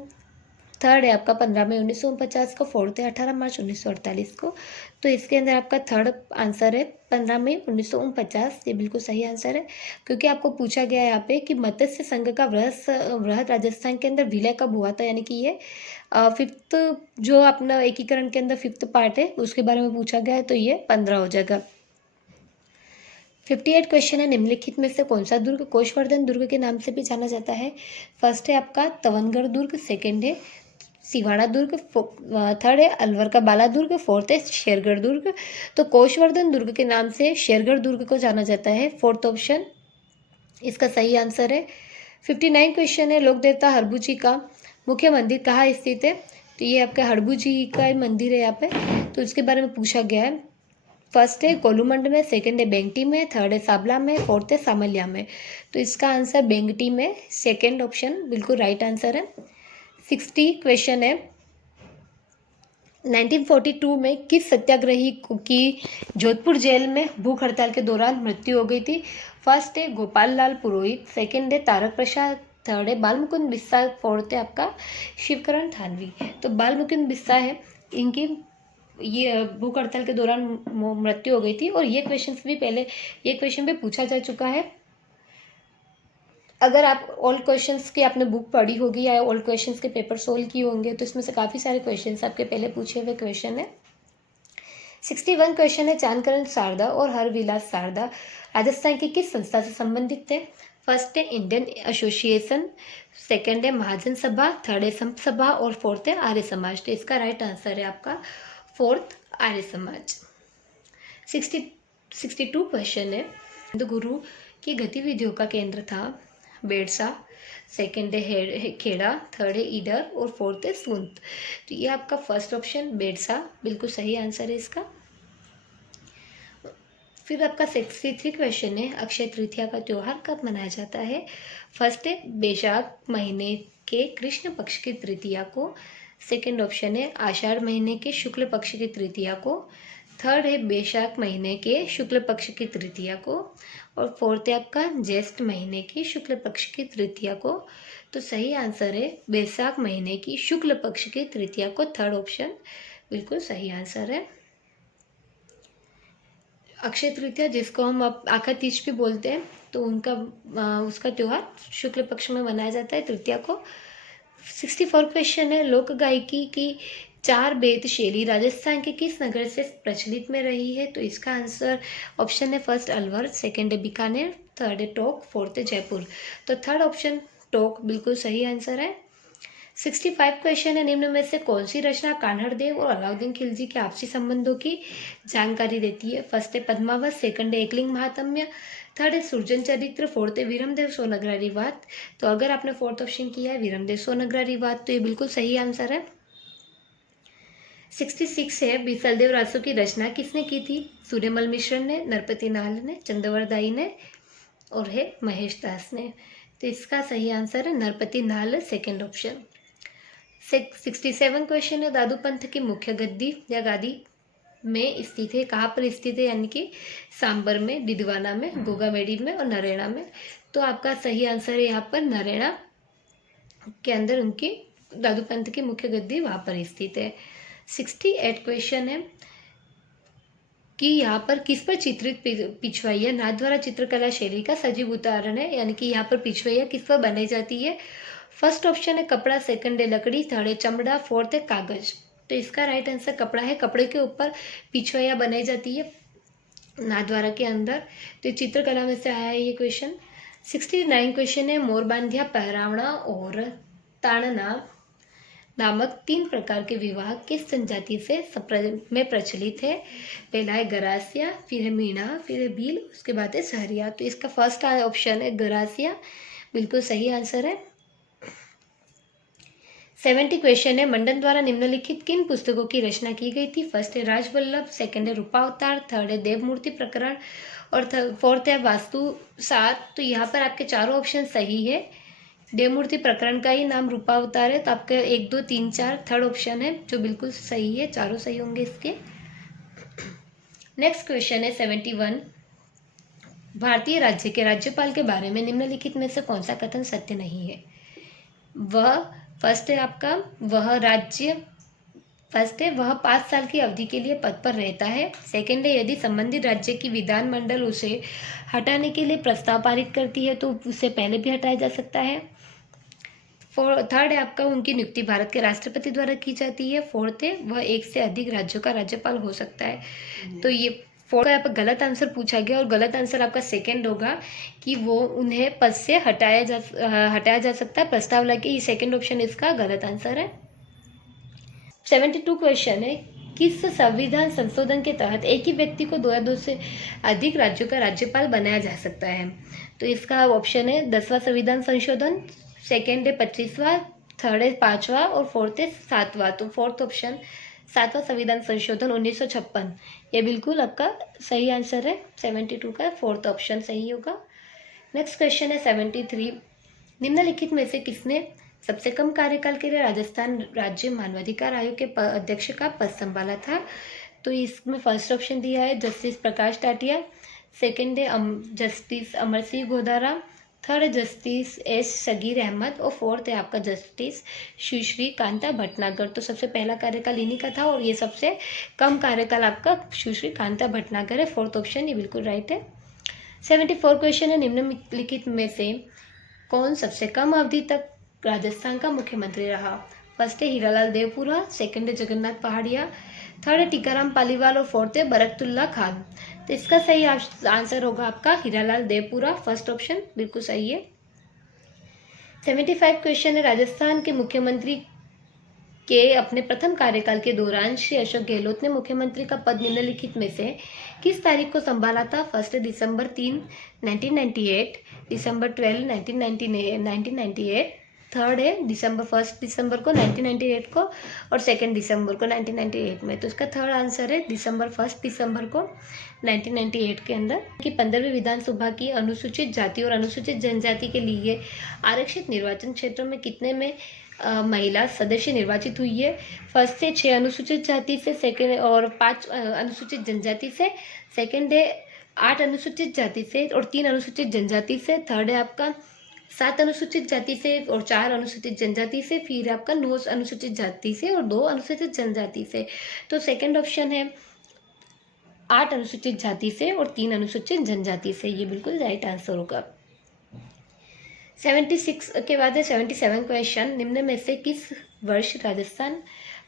थर्ड है आपका 15 मई 1949 को, फोर्थ है 18 मार्च 1948 को। तो इसके अंदर आपका थर्ड आंसर है 15 मई 1949, ये बिल्कुल सही आंसर है। क्योंकि आपको पूछा गया है यहाँ पे कि मत्स्य संघ का वृहत राजस्थान के अंदर विलय कब हुआ था, यानी कि ये फिफ्थ जो अपना एकीकरण के अंदर फिफ्थ पार्ट है उसके बारे में पूछा गया है, तो ये 15 हो जाएगा। 58 क्वेश्चन है, निम्नलिखित में से कौन सा दुर्ग कोशवर्धन दुर्ग के नाम से भी जाना जाता है? फर्स्ट है आपका तवनगढ़ दुर्ग, सेकंड है सिवाड़ा दुर्ग, थर्ड है अलवर का बाला दुर्ग, फोर्थ है शेरगढ़ दुर्ग। तो कोशवर्धन दुर्ग के नाम से शेरगढ़ दुर्ग को जाना जाता है, फोर्थ ऑप्शन इसका सही आंसर है। 59 क्वेश्चन है, लोक देवता हरबू जी का मुख्य मंदिर कहाँ स्थित है? तो ये आपका हरबू जी का मंदिर है यहाँ पे, तो इसके बारे में पूछा गया है। फर्स्ट है कोलूमंड में, सेकंड है बेंगटी में, थर्ड है साबला में, फोर्थ है सामलिया में। तो इसका आंसर बेंगटी में, सेकंड ऑप्शन बिल्कुल राइट आंसर है। 60 क्वेश्चन है, 1942 में किस सत्याग्रही की जोधपुर जेल में भूख हड़ताल के दौरान मृत्यु हो गई थी? फर्स्ट है गोपाल लाल पुरोहित, सेकंड है तारक प्रसाद, थर्ड है बाल मुकुंद बिस्सा, फोर्थ है आपका शिवकरण थानवी। तो बाल मुकुंद बिस्सा है, इनकी ये भूख हड़ताल के दौरान मृत्यु हो गई थी। और ये क्वेश्चन भी पूछा जा चुका है। अगर आप ओल्ड क्वेश्चंस की आपने बुक पढ़ी होगी या ओल्ड क्वेश्चंस के पेपर सोल्व किए होंगे, तो इसमें से काफ़ी सारे क्वेश्चंस आपके पहले पूछे हुए क्वेश्चन है। 61 क्वेश्चन है, चांदकरण शारदा और हरविलास शारदा राजस्थान की किस संस्था से संबंधित थे? फर्स्ट है इंडियन एसोसिएशन, सेकंड है महाजन सभा, थर्ड है संत सभा और फोर्थ है आर्य समाज। तो इसका राइट आंसर है आपका फोर्थ आर्य समाज। 62 क्वेश्चन है, हिंदू गुरु की गतिविधियों का केंद्र था बेड़सा, सेकंड है खेड़ा, थर्ड है ईडर और फोर्थ है सूंद। तो ये आपका फर्स्ट ऑप्शन बेड़सा बिल्कुल सही आंसर है इसका। फिर आपका 63 क्वेश्चन है, अक्षय तृतीया का त्यौहार कब मनाया जाता है? फर्स्ट है बैसाख महीने के कृष्ण पक्ष की तृतीया को, सेकंड ऑप्शन है आषाढ़ महीने के शुक्ल पक्ष की तृतीया को, थर्ड है बैसाख महीने के शुक्ल पक्ष की तृतीया को और फोर्थ है आपका ज्येष्ठ महीने की शुक्ल पक्ष की तृतीया को। तो सही आंसर है बैसाख महीने की शुक्ल पक्ष की तृतीया को, थर्ड ऑप्शन बिल्कुल सही आंसर है। अक्षय तृतीया जिसको हम आखा तीज भी बोलते हैं, तो उसका त्यौहार शुक्ल पक्ष में मनाया जाता है तृतीया को। 64 क्वेश्चन है, लोक गायकी की 4 बेत शैली राजस्थान के किस नगर से प्रचलित में रही है? तो इसका आंसर ऑप्शन है फर्स्ट अलवर, सेकंड है बीकानेर, थर्ड है टोंक, फोर्थ है जयपुर। तो थर्ड ऑप्शन टोंक बिल्कुल सही आंसर है। 65 क्वेश्चन है, निम्न में से कौन सी रचना कान्हड़देव और अलाउद्दीन खिलजी के आपसी संबंधों की जानकारी देती है? फर्स्ट है पद्मावत, सेकंड है एकलिंग महात्म्य, थर्ड है सुरजन चरित्र, फोर्थ है वीरमदेव सोनग्रारी वाद। तो अगर आपने फोर्थ ऑप्शन किया है वीरमदेव सोनग्रारी वाद, तो ये बिल्कुल सही आंसर है। 66 है बीसलदेव रासो की रचना किसने की थी? सूर्यमल मिश्र ने, नरपति नाल ने, चंद्रवरदाई ने और है महेश दास ने। तो इसका सही आंसर है नरपति नाल, सेकेंड ऑप्शन। 67 क्वेश्चन है दादू पंथ की मुख्य गद्दी या गादी में स्थित है, कहाँ पर स्थित है? यानी कि सांबर में, डिडवाना में, गोगामेडी में और नरेना में। तो आपका सही आंसर है यहाँ पर नरेना के अंदर उनकी दादू पंथ की मुख्य गद्दी वहाँ पर स्थित है। 68 क्वेश्चन है कि यहाँ पर किस पर चित्रित पिछवैया नाथद्वारा चित्रकला शैली का सजीव उदाहरण है, यानी कि यहाँ पर पिछवैया किस पर बनाई जाती है? फर्स्ट ऑप्शन है कपड़ा, सेकंड है लकड़ी, थर्ड है चमड़ा, फोर्थ है कागज। तो इसका राइट आंसर कपड़ा है। कपड़े के ऊपर पिछवैया बनाई जाती है नाथद्वारा के अंदर। तो चित्रकला में से आया है ये क्वेश्चन। 69 क्वेश्चन है मोरबांधिया, पहरावना और ताड़ना नामक 3 प्रकार के विवाह किस जनजाति से में प्रचलित है? पहला है गरासिया, फिर है मीणा, फिर है भील, उसके बाद है सहरिया। तो इसका फर्स्ट ऑप्शन है गरासिया, बिल्कुल सही आंसर है। 70 क्वेश्चन है मंडन द्वारा निम्नलिखित किन पुस्तकों की रचना की गई थी? फर्स्ट है राजवल्लभ, सेकंड है रूपावतार, थर्ड है देवमूर्ति प्रकरण और फोर्थ है वास्तु सार। तो यहाँ पर आपके चारों ऑप्शन सही है। देवमूर्ति प्रकरण का ही नाम रूपावतार है, तो आपका 1, 2, 3, 4 थर्ड ऑप्शन है जो बिल्कुल सही है, चारों सही होंगे इसके। नेक्स्ट क्वेश्चन है 71, भारतीय राज्य के राज्यपाल के बारे में निम्नलिखित में से कौन सा कथन सत्य नहीं है? फर्स्ट है आपका वह 5 साल की अवधि के लिए पद पर रहता है। सेकंड है यदि संबंधित राज्य की विधानमंडल उसे हटाने के लिए प्रस्ताव पारित करती है तो उसे पहले भी हटाया जा सकता है। थर्ड है आपका उनकी नियुक्ति भारत के राष्ट्रपति द्वारा की जाती है। फोर्थ है वह 1 से अधिक राज्यों का राज्यपाल हो सकता है। तो ये फोर्थ का यहाँ पर गलत आंसर पूछा गया और गलत आंसर आपका सेकंड होगा कि वो उन्हें पद से हटाया जा सकता है प्रस्ताव लाके। ये सेकंड ऑप्शन इसका गलत आंसर है। 72 क्वेश्चन है किस संविधान संशोधन के तहत एक ही व्यक्ति को 2 या 2 से अधिक राज्यों का राज्यपाल बनाया जा सकता है? तो इसका ऑप्शन है 10वां संविधान संशोधन, सेकेंड है 25वां, थर्ड है 5वां और फोर्थ है 7वां। तो फोर्थ ऑप्शन 7वां संविधान संशोधन 1956, ये बिल्कुल आपका सही आंसर है। 72 का फोर्थ ऑप्शन सही होगा। नेक्स्ट क्वेश्चन है 73, निम्नलिखित में से किसने सबसे कम कार्यकाल के लिए राजस्थान राज्य मानवाधिकार आयोग के अध्यक्ष का पद संभाला था? तो इसमें फर्स्ट ऑप्शन दिया है जस्टिस प्रकाश टाटिया, सेकंड है जस्टिस अमर सिंह गोदारा, थर्ड है जस्टिस एस सगीर अहमद और फोर्थ है आपका जस्टिस सुश्री कांता भटनागर। तो सबसे पहला कार्यकाल इन्हीं का था और ये सबसे कम कार्यकाल आपका सुश्री कांता भटनागर है। फोर्थ ऑप्शन ये बिल्कुल राइट है। 74 क्वेश्चन है निम्नलिखित में से कौन सबसे कम अवधि तक राजस्थान का मुख्यमंत्री रहा? फर्स्ट है हीरालाल देवपुरा, सेकंड है जगन्नाथ पहाड़िया, थर्ड है टीकाराम पालीवाल और फोर्थ है बरकतुल्ला खान। तो इसका सही आंसर होगा आपका हीरालाल देवपुरा, फर्स्ट ऑप्शन बिल्कुल सही है। 75 क्वेश्चन है राजस्थान के मुख्यमंत्री के अपने प्रथम कार्यकाल के दौरान श्री अशोक गहलोत ने मुख्यमंत्री का पद निम्नलिखित में से किस तारीख को संभाला था? फर्स्ट है दिसंबर 3, 1998, दिसंबर 12, 1998, थर्ड है फर्स्ट दिसंबर को 1998 को और सेकंड दिसंबर को 1998 में। तो इसका थर्ड आंसर है फर्स्ट दिसंबर को 1998 के अंदर। कि 15वीं विधानसभा की अनुसूचित जाति और अनुसूचित जनजाति के लिए आरक्षित निर्वाचन क्षेत्रों में कितने में महिला सदस्य निर्वाचित हुई है? फर्स्ट है 6 अनुसूचित जाति से, सेकंड और 5 अनुसूचित जनजाति से, सेकंड है 8 अनुसूचित जाति से और 3 अनुसूचित जनजाति से, थर्ड है आपका 7 अनुसूचित जाति से और 4 अनुसूचित जनजाति से, फिर आपका 9 अनुसूचित जाति से और 2 अनुसूचित जनजाति से। तो सेकंड ऑप्शन है 8 अनुसूचित जाति से और 3 अनुसूचित जनजाति से, ये बिल्कुल राइट आंसर होगा। 76 के बाद है 77 क्वेश्चन, निम्न में से किस वर्ष राजस्थान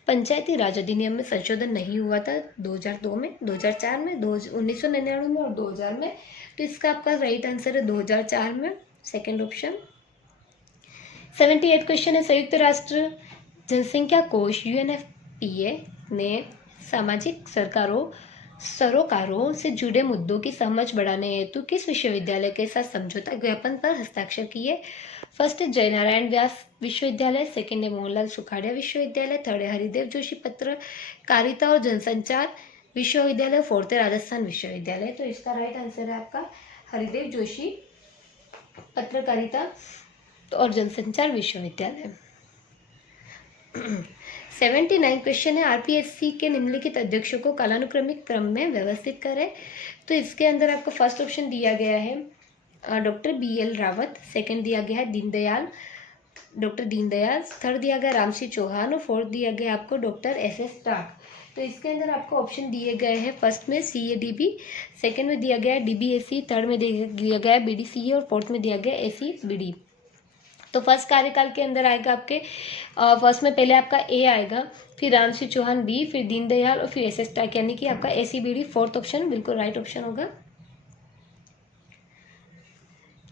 पंचायती राज अधिनियम में संशोधन नहीं हुआ था? 2002 में, 2004 में, 1999 में और 2000 में। तो इसका आपका राइट आंसर है 2004 में, सेकेंड ऑप्शन। 78 क्वेश्चन है, संयुक्त राष्ट्र जनसंख्या कोष यूएनएफपीए ने सामाजिक सरोकारों से जुड़े मुद्दों की समझ बढ़ाने हेतु किस विश्वविद्यालय के साथ समझौता ज्ञापन पर हस्ताक्षर किए? फर्स्ट है जयनारायण व्यास विश्वविद्यालय, सेकंड है मोहनलाल सुखाड़िया विश्वविद्यालय, थर्ड है हरिदेव जोशी पत्रकारिता और जनसंचार विश्वविद्यालय, फोर्थ है राजस्थान विश्वविद्यालय। तो इसका राइट आंसर है आपका हरिदेव जोशी पत्रकारिता और जनसंचार विश्वविद्यालय। 79 क्वेश्चन है, आरपीएससी के निम्नलिखित अध्यक्षों को कालानुक्रमिक क्रम में व्यवस्थित करें। तो इसके अंदर आपको फर्स्ट ऑप्शन दिया गया है डॉक्टर BL रावत, सेकंड दिया गया है डॉक्टर दीनदयाल, थर्ड दिया गया रामसिंह चौहान और फोर्थ दिया गया आपको डॉक्टर SS टाक। तो इसके अंदर आपको ऑप्शन दिए गए हैं, फर्स्ट में CADB, सेकंड में दिया गया है DBSE, थर्ड में दिया गया है BDCE और फोर्थ में दिया गया SEBD। तो फर्स्ट कार्यकाल के अंदर आएगा आपके फर्स्ट में पहले आपका A आएगा, फिर रामसिंह चौहान B, फिर दीनदयाल और फिर SS टाक, यानी कि आपका SEBD फोर्थ ऑप्शन बिल्कुल राइट ऑप्शन होगा।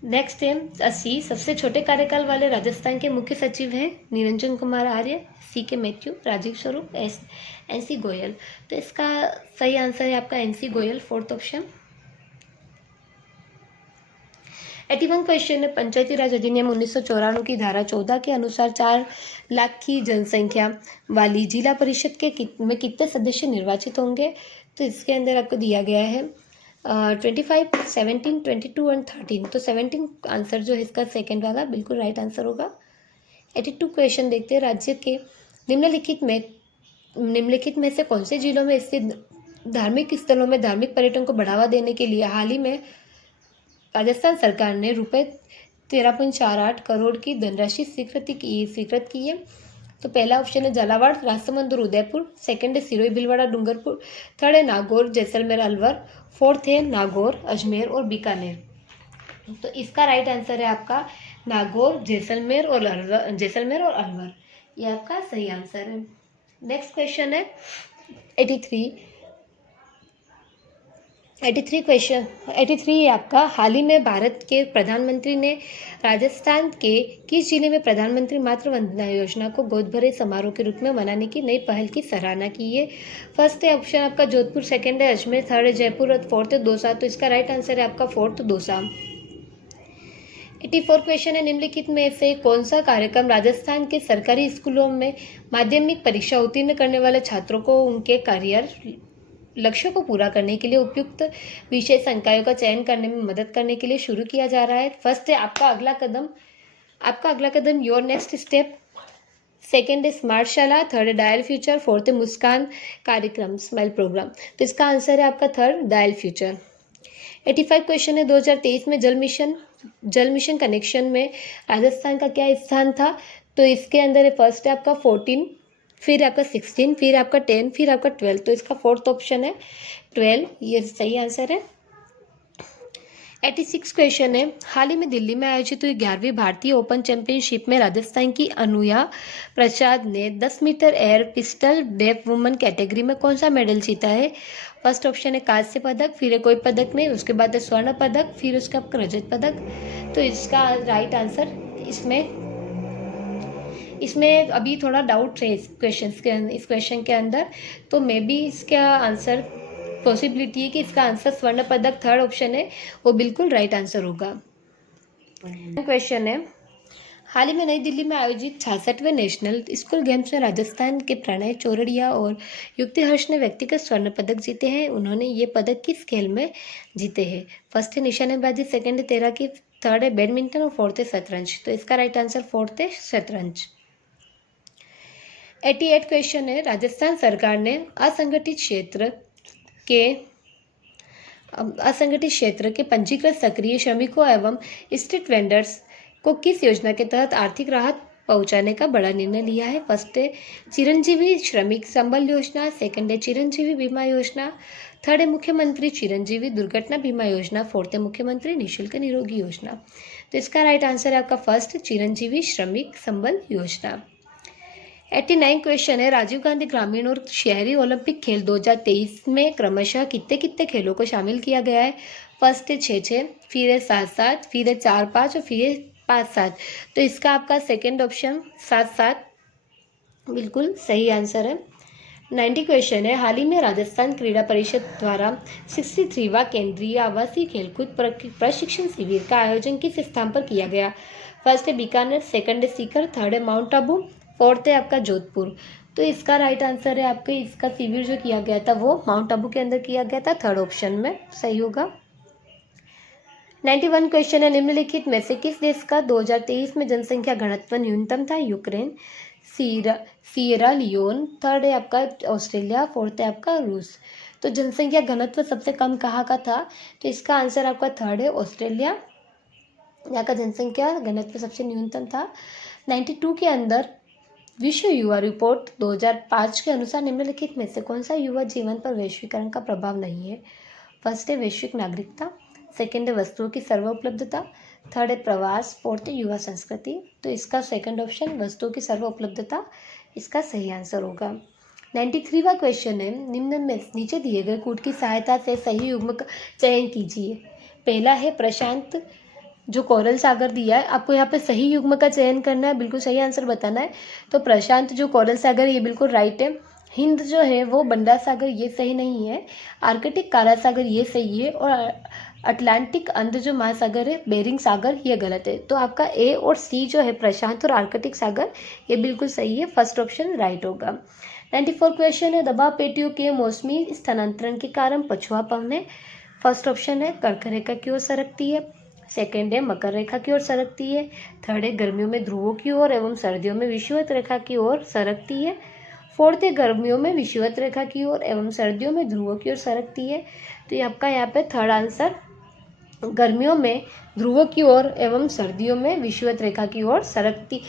नेक्स्ट है 80, सबसे छोटे कार्यकाल वाले राजस्थान के मुख्य सचिव हैं निरंजन कुमार आर्य, CK मैथ्यू, राजीव स्वरूप, NC गोयल। तो इसका सही आंसर है आपका NC Goyal, fourth option. 81 question है, पंचायती राज अधिनियम 1994 की धारा 14 के अनुसार 4 लाख की जनसंख्या वाली जिला परिषद में कितने सदस्य निर्वाचित होंगे? तो इसके अंदर आपको दिया गया है 25, 17, 22 और 13। तो 17 आंसर जो है इसका सेकेंड वाला बिल्कुल राइट आंसर होगा। 82 क्वेश्चन देखते हैं, राज्य के निम्नलिखित में से कौन से जिलों में स्थित धार्मिक स्थलों में धार्मिक पर्यटन को बढ़ावा देने के लिए हाल ही में राजस्थान सरकार ने रुपये 13.48 करोड़ की धनराशि स्वीकृत की है? तो पहला ऑप्शन है झालावाड़, राजसमंद और उदयपुर, सेकंड है सिरोही भीलवाड़ा डूंगरपुर, थर्ड है नागौर जैसलमेर अलवर, फोर्थ है नागौर अजमेर और बीकानेर। तो इसका राइट आंसर है आपका नागौर जैसलमेर और अलवर, ये आपका सही आंसर है। नेक्स्ट क्वेश्चन है 83 आपका, हाल ही में भारत के प्रधानमंत्री ने राजस्थान के किस जिले में प्रधानमंत्री मातृ वंदना योजना को गोद भरे समारोह के रूप में मनाने की नई पहल की सराहना की है? फर्स्ट है ऑप्शन आपका जोधपुर, सेकंड है अजमेर, थर्ड है जयपुर और फोर्थ है दौसा। तो इसका राइट आंसर है आपका फोर्थ दौसा। 84 क्वेश्चन है, निम्नलिखित में से कौन सा कार्यक्रम राजस्थान के सरकारी स्कूलों में माध्यमिक परीक्षा उत्तीर्ण करने वाले छात्रों को उनके करियर लक्ष्यों को पूरा करने के लिए उपयुक्त विषय संकायों का चयन करने में मदद करने के लिए शुरू किया जा रहा है? फर्स्ट है आपका अगला कदम योर नेक्स्ट स्टेप, सेकंड है स्मार्ट शाला, थर्ड है डायल फ्यूचर, फोर्थ है मुस्कान कार्यक्रम स्माइल प्रोग्राम। तो इसका आंसर है आपका थर्ड डायल फ्यूचर। 85 क्वेश्चन है, 2023 में जल मिशन कनेक्शन में राजस्थान का क्या स्थान था? तो इसके अंदर है फर्स्ट है आपका 14, फिर आपका 16, फिर आपका 10, फिर आपका 12। तो इसका फोर्थ ऑप्शन है 12, ये सही आंसर है। 86 क्वेश्चन है, हाल ही में दिल्ली में आयोजित हुई 11वीं भारतीय ओपन चैंपियनशिप में राजस्थान की अनुया प्रसाद ने 10 metre air pistol deaf woman category में कौन सा मेडल जीता है? फर्स्ट ऑप्शन है कांस्य पदक, फिर है कोई पदक में, उसके बाद है स्वर्ण पदक, फिर उसका रजत पदक। तो इसका राइट आंसर इसमें अभी थोड़ा डाउट है इस क्वेश्चन के अंदर, तो मे बी इसका आंसर पॉसिबिलिटी है कि इसका आंसर स्वर्ण पदक थर्ड ऑप्शन है वो बिल्कुल राइट आंसर होगा। क्वेश्चन है, हाल ही में नई दिल्ली में आयोजित 66वें नेशनल स्कूल गेम्स में राजस्थान के प्रणय चौरड़िया और युक्ति हर्ष ने व्यक्तिगत स्वर्ण पदक जीते हैं। उन्होंने ये पदक किस खेल में जीते हैं? फर्स्ट है निशानेबाजी, सेकंड है तैराकी, थर्ड है बैडमिंटन और फोर्थ है शतरंज। तो इसका राइट आंसर फोर्थ है शतरंज। 88 क्वेश्चन है, राजस्थान सरकार ने असंगठित क्षेत्र के पंजीकृत सक्रिय श्रमिकों एवं स्ट्रीट वेंडर्स को किस योजना के तहत आर्थिक राहत पहुंचाने का बड़ा निर्णय लिया है? फर्स्ट है चिरंजीवी श्रमिक संबल योजना, सेकंड है चिरंजीवी बीमा योजना, थर्ड है मुख्यमंत्री चिरंजीवी दुर्घटना बीमा योजना, फोर्थ है मुख्यमंत्री निःशुल्क निरोगी योजना। तो इसका राइट आंसर है आपका फर्स्ट चिरंजीवी श्रमिक संबल योजना। 89 क्वेश्चन है, राजीव गांधी ग्रामीण और शहरी ओलंपिक खेल 2023 में क्रमशः कितने खेलों को शामिल किया गया है? फर्स्ट है 6-6, फिर है 7-7, फिर है 4-5 और फिर है 5 7। तो इसका आपका सेकेंड ऑप्शन 7 7 बिल्कुल सही आंसर है। 90 क्वेश्चन है, हाल ही में राजस्थान क्रीड़ा परिषद द्वारा 63वां केंद्रीय आवासीय खेलकूद प्रशिक्षण शिविर का आयोजन किस स्थान पर किया गया? फर्स्ट है बीकानेर, सेकंड है सीकर, थर्ड है माउंट आबू, फोर्थ है आपका जोधपुर। तो इसका राइट आंसर है आपके, इसका शिविर जो किया गया था वो माउंट आबू के अंदर किया गया था, थर्ड ऑप्शन में सही होगा। 91 क्वेश्चन है, निम्नलिखित में से किस देश का 2023 में जनसंख्या घनत्व न्यूनतम था? यूक्रेन, सियरा लियोन, थर्ड है आपका ऑस्ट्रेलिया, फोर्थ है आपका रूस। तो जनसंख्या घनत्व सबसे कम कहाँ का था? तो इसका आंसर आपका थर्ड है ऑस्ट्रेलिया, यहाँ का जनसंख्या घनत्व सबसे न्यूनतम था। 92 के अंदर विश्व युवा रिपोर्ट 2005 के अनुसार निम्नलिखित में से कौन सा युवा जीवन पर वैश्वीकरण का प्रभाव नहीं है? फर्स्ट है वैश्विक नागरिकता, सेकेंड है वस्तुओं की सर्वोपलब्धता, थर्ड है प्रवास, फोर्थ है युवा संस्कृति। तो इसका सेकंड ऑप्शन वस्तुओं की सर्वोपलब्धता इसका सही आंसर होगा। 93वां क्वेश्चन है, निम्न में नीचे दिए गए कूट की सहायता से सही युग्म का चयन कीजिए। पहला है प्रशांत, जो कोरल सागर दिया है, आपको यहाँ पे सही युग्म का चयन करना है, बिल्कुल सही आंसर बताना है। तो प्रशांत जो कोरल सागर ये बिल्कुल राइट है। हिंद जो है वो बंडा सागर ये सही नहीं है। आर्कटिक काला सागर ये सही है, और अटलांटिक अंध जो महासागर है बेरिंग सागर ये गलत है। तो आपका ए और सी जो है प्रशांत और आर्कटिक सागर ये बिल्कुल सही है, फर्स्ट ऑप्शन राइट होगा। 94 क्वेश्चन है, दबाव पेटियों के मौसमी स्थानांतरण के कारण पछुआ पवने, फर्स्ट ऑप्शन है कर्क रेखा की ओर सरकती है, सेकेंड है मकर रेखा की ओर सरकती है, थर्ड है गर्मियों में ध्रुवों की ओर एवं सर्दियों में विषुवत रेखा की ओर सरकती है, फोर्थ है गर्मियों में विषुवत रेखा की ओर एवं सर्दियों में ध्रुवों की ओर सरकती है। तो ये आपका यहाँ पे थर्ड आंसर, गर्मियों में ध्रुवों की ओर एवं सर्दियों में विषुवत रेखा की ओर सरकती।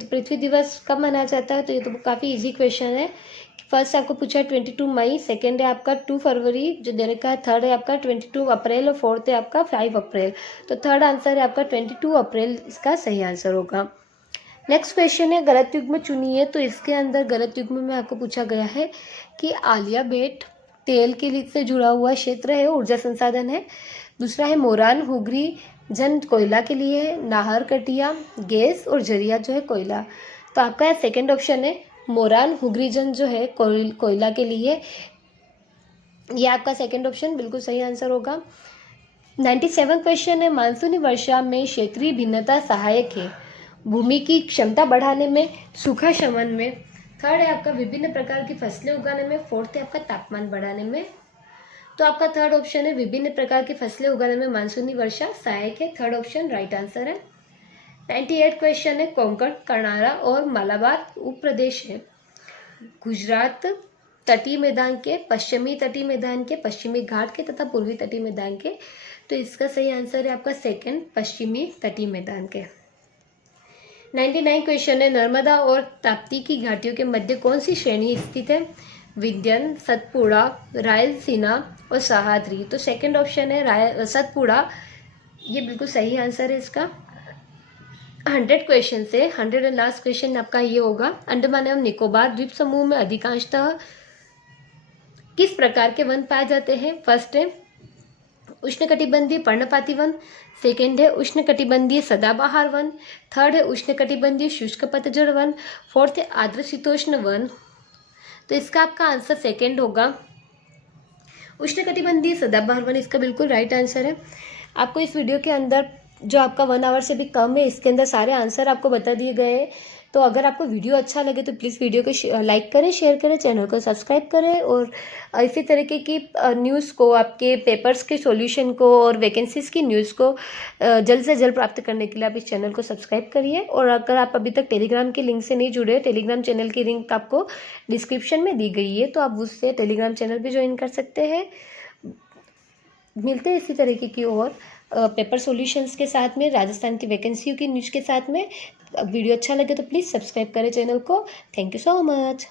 पृथ्वी दिवस कब मनाया जाता है? तो ये तो काफ़ी इजी क्वेश्चन है। फर्स्ट आपको पूछा है 22 मई, सेकेंड है आपका 2 फरवरी जो दे रखा है, थर्ड है आपका 22 अप्रैल और फोर्थ है आपका 5 अप्रैल। तो थर्ड आंसर है आपका 22 अप्रैल इसका सही आंसर होगा। नेक्स्ट क्वेश्चन है, गलत युग्म चुनिए। तो इसके अंदर गलत युग्म में आपको पूछा गया है कि आलिया बेट तेल के लिए से जुड़ा हुआ क्षेत्र है, ऊर्जा संसाधन है। दूसरा है मोरान हुगरी जन कोयला के लिए है, नाहर कटिया गैस और जरिया जो है कोयला। तो आपका सेकंड ऑप्शन है मोरान हुगरी जन जो है कोयला के लिए, ये आपका सेकंड ऑप्शन बिल्कुल सही आंसर होगा। 97 क्वेश्चन है, मानसूनी वर्षा में क्षेत्रीय भिन्नता सहायक है, भूमि की क्षमता बढ़ाने में, सूखा शमन में, थर्ड है आपका विभिन्न प्रकार की फसलें उगाने में, फोर्थ है आपका तापमान बढ़ाने में। तो आपका थर्ड ऑप्शन है विभिन्न प्रकार की फसलें उगाने में मानसूनी वर्षा सहायक है, थर्ड ऑप्शन राइट आंसर है। 98 क्वेश्चन है, कोंकण, कर्नारा और मालाबार उप प्रदेश है गुजरात तटीय मैदान के, पश्चिमी तटीय मैदान के, पश्चिमी घाट के तथा पूर्वी तटीय मैदान के। तो इसका सही आंसर है आपका सेकंड, पश्चिमी तटीय मैदान के। 99 क्वेश्चन है, नर्मदा और ताप्ती की घाटियों के मध्य कौन सी श्रेणी स्थित है? विंध्यन, सतपुड़ा, रायलसीना और सह्याद्री। तो सेकंड ऑप्शन है सतपुड़ा, ये बिल्कुल सही आंसर है इसका। 100 क्वेश्चन से 100 एंड लास्ट क्वेश्चन आपका ये होगा, अंडमान एवं निकोबार द्वीप समूह में अधिकांशतः किस प्रकार के वन पाए जाते हैं? फर्स्ट है उष्णकटिबंधीय पर्णपाती वन, सेकेंड है उष्णकटिबंधीय सदाबहार वन, थर्ड है उष्णकटिबंधीय शुष्क पतझड़ वन, फोर्थ है आर्द्र शीतोष्ण वन। तो इसका आपका आंसर सेकेंड होगा, उष्णकटिबंधीय सदाबहार वन इसका बिल्कुल राइट आंसर है। आपको इस वीडियो के अंदर जो आपका 1 आवर से भी कम है इसके अंदर सारे आंसर आपको बता दिए गए हैं। तो अगर आपको वीडियो अच्छा लगे तो प्लीज़ वीडियो को लाइक करें, शेयर करें, चैनल को सब्सक्राइब करें, और इसी तरीके की न्यूज़ को, आपके पेपर्स के सॉल्यूशन को और वैकेंसीज़ की न्यूज़ को जल्द से जल्द प्राप्त करने के लिए आप इस चैनल को सब्सक्राइब करिए। और अगर आप अभी तक टेलीग्राम के लिंक से नहीं जुड़े, टेलीग्राम चैनल की लिंक आपको डिस्क्रिप्शन में दी गई है, तो आप उससे टेलीग्राम चैनल भी ज्वाइन कर सकते हैं। मिलते हैं इसी तरीके की और पेपर सॉल्यूशंस के साथ में, राजस्थान की वैकेंसियों की न्यूज़ के साथ में। वीडियो अच्छा लगे तो प्लीज़ सब्सक्राइब करें चैनल को। Thank you so much.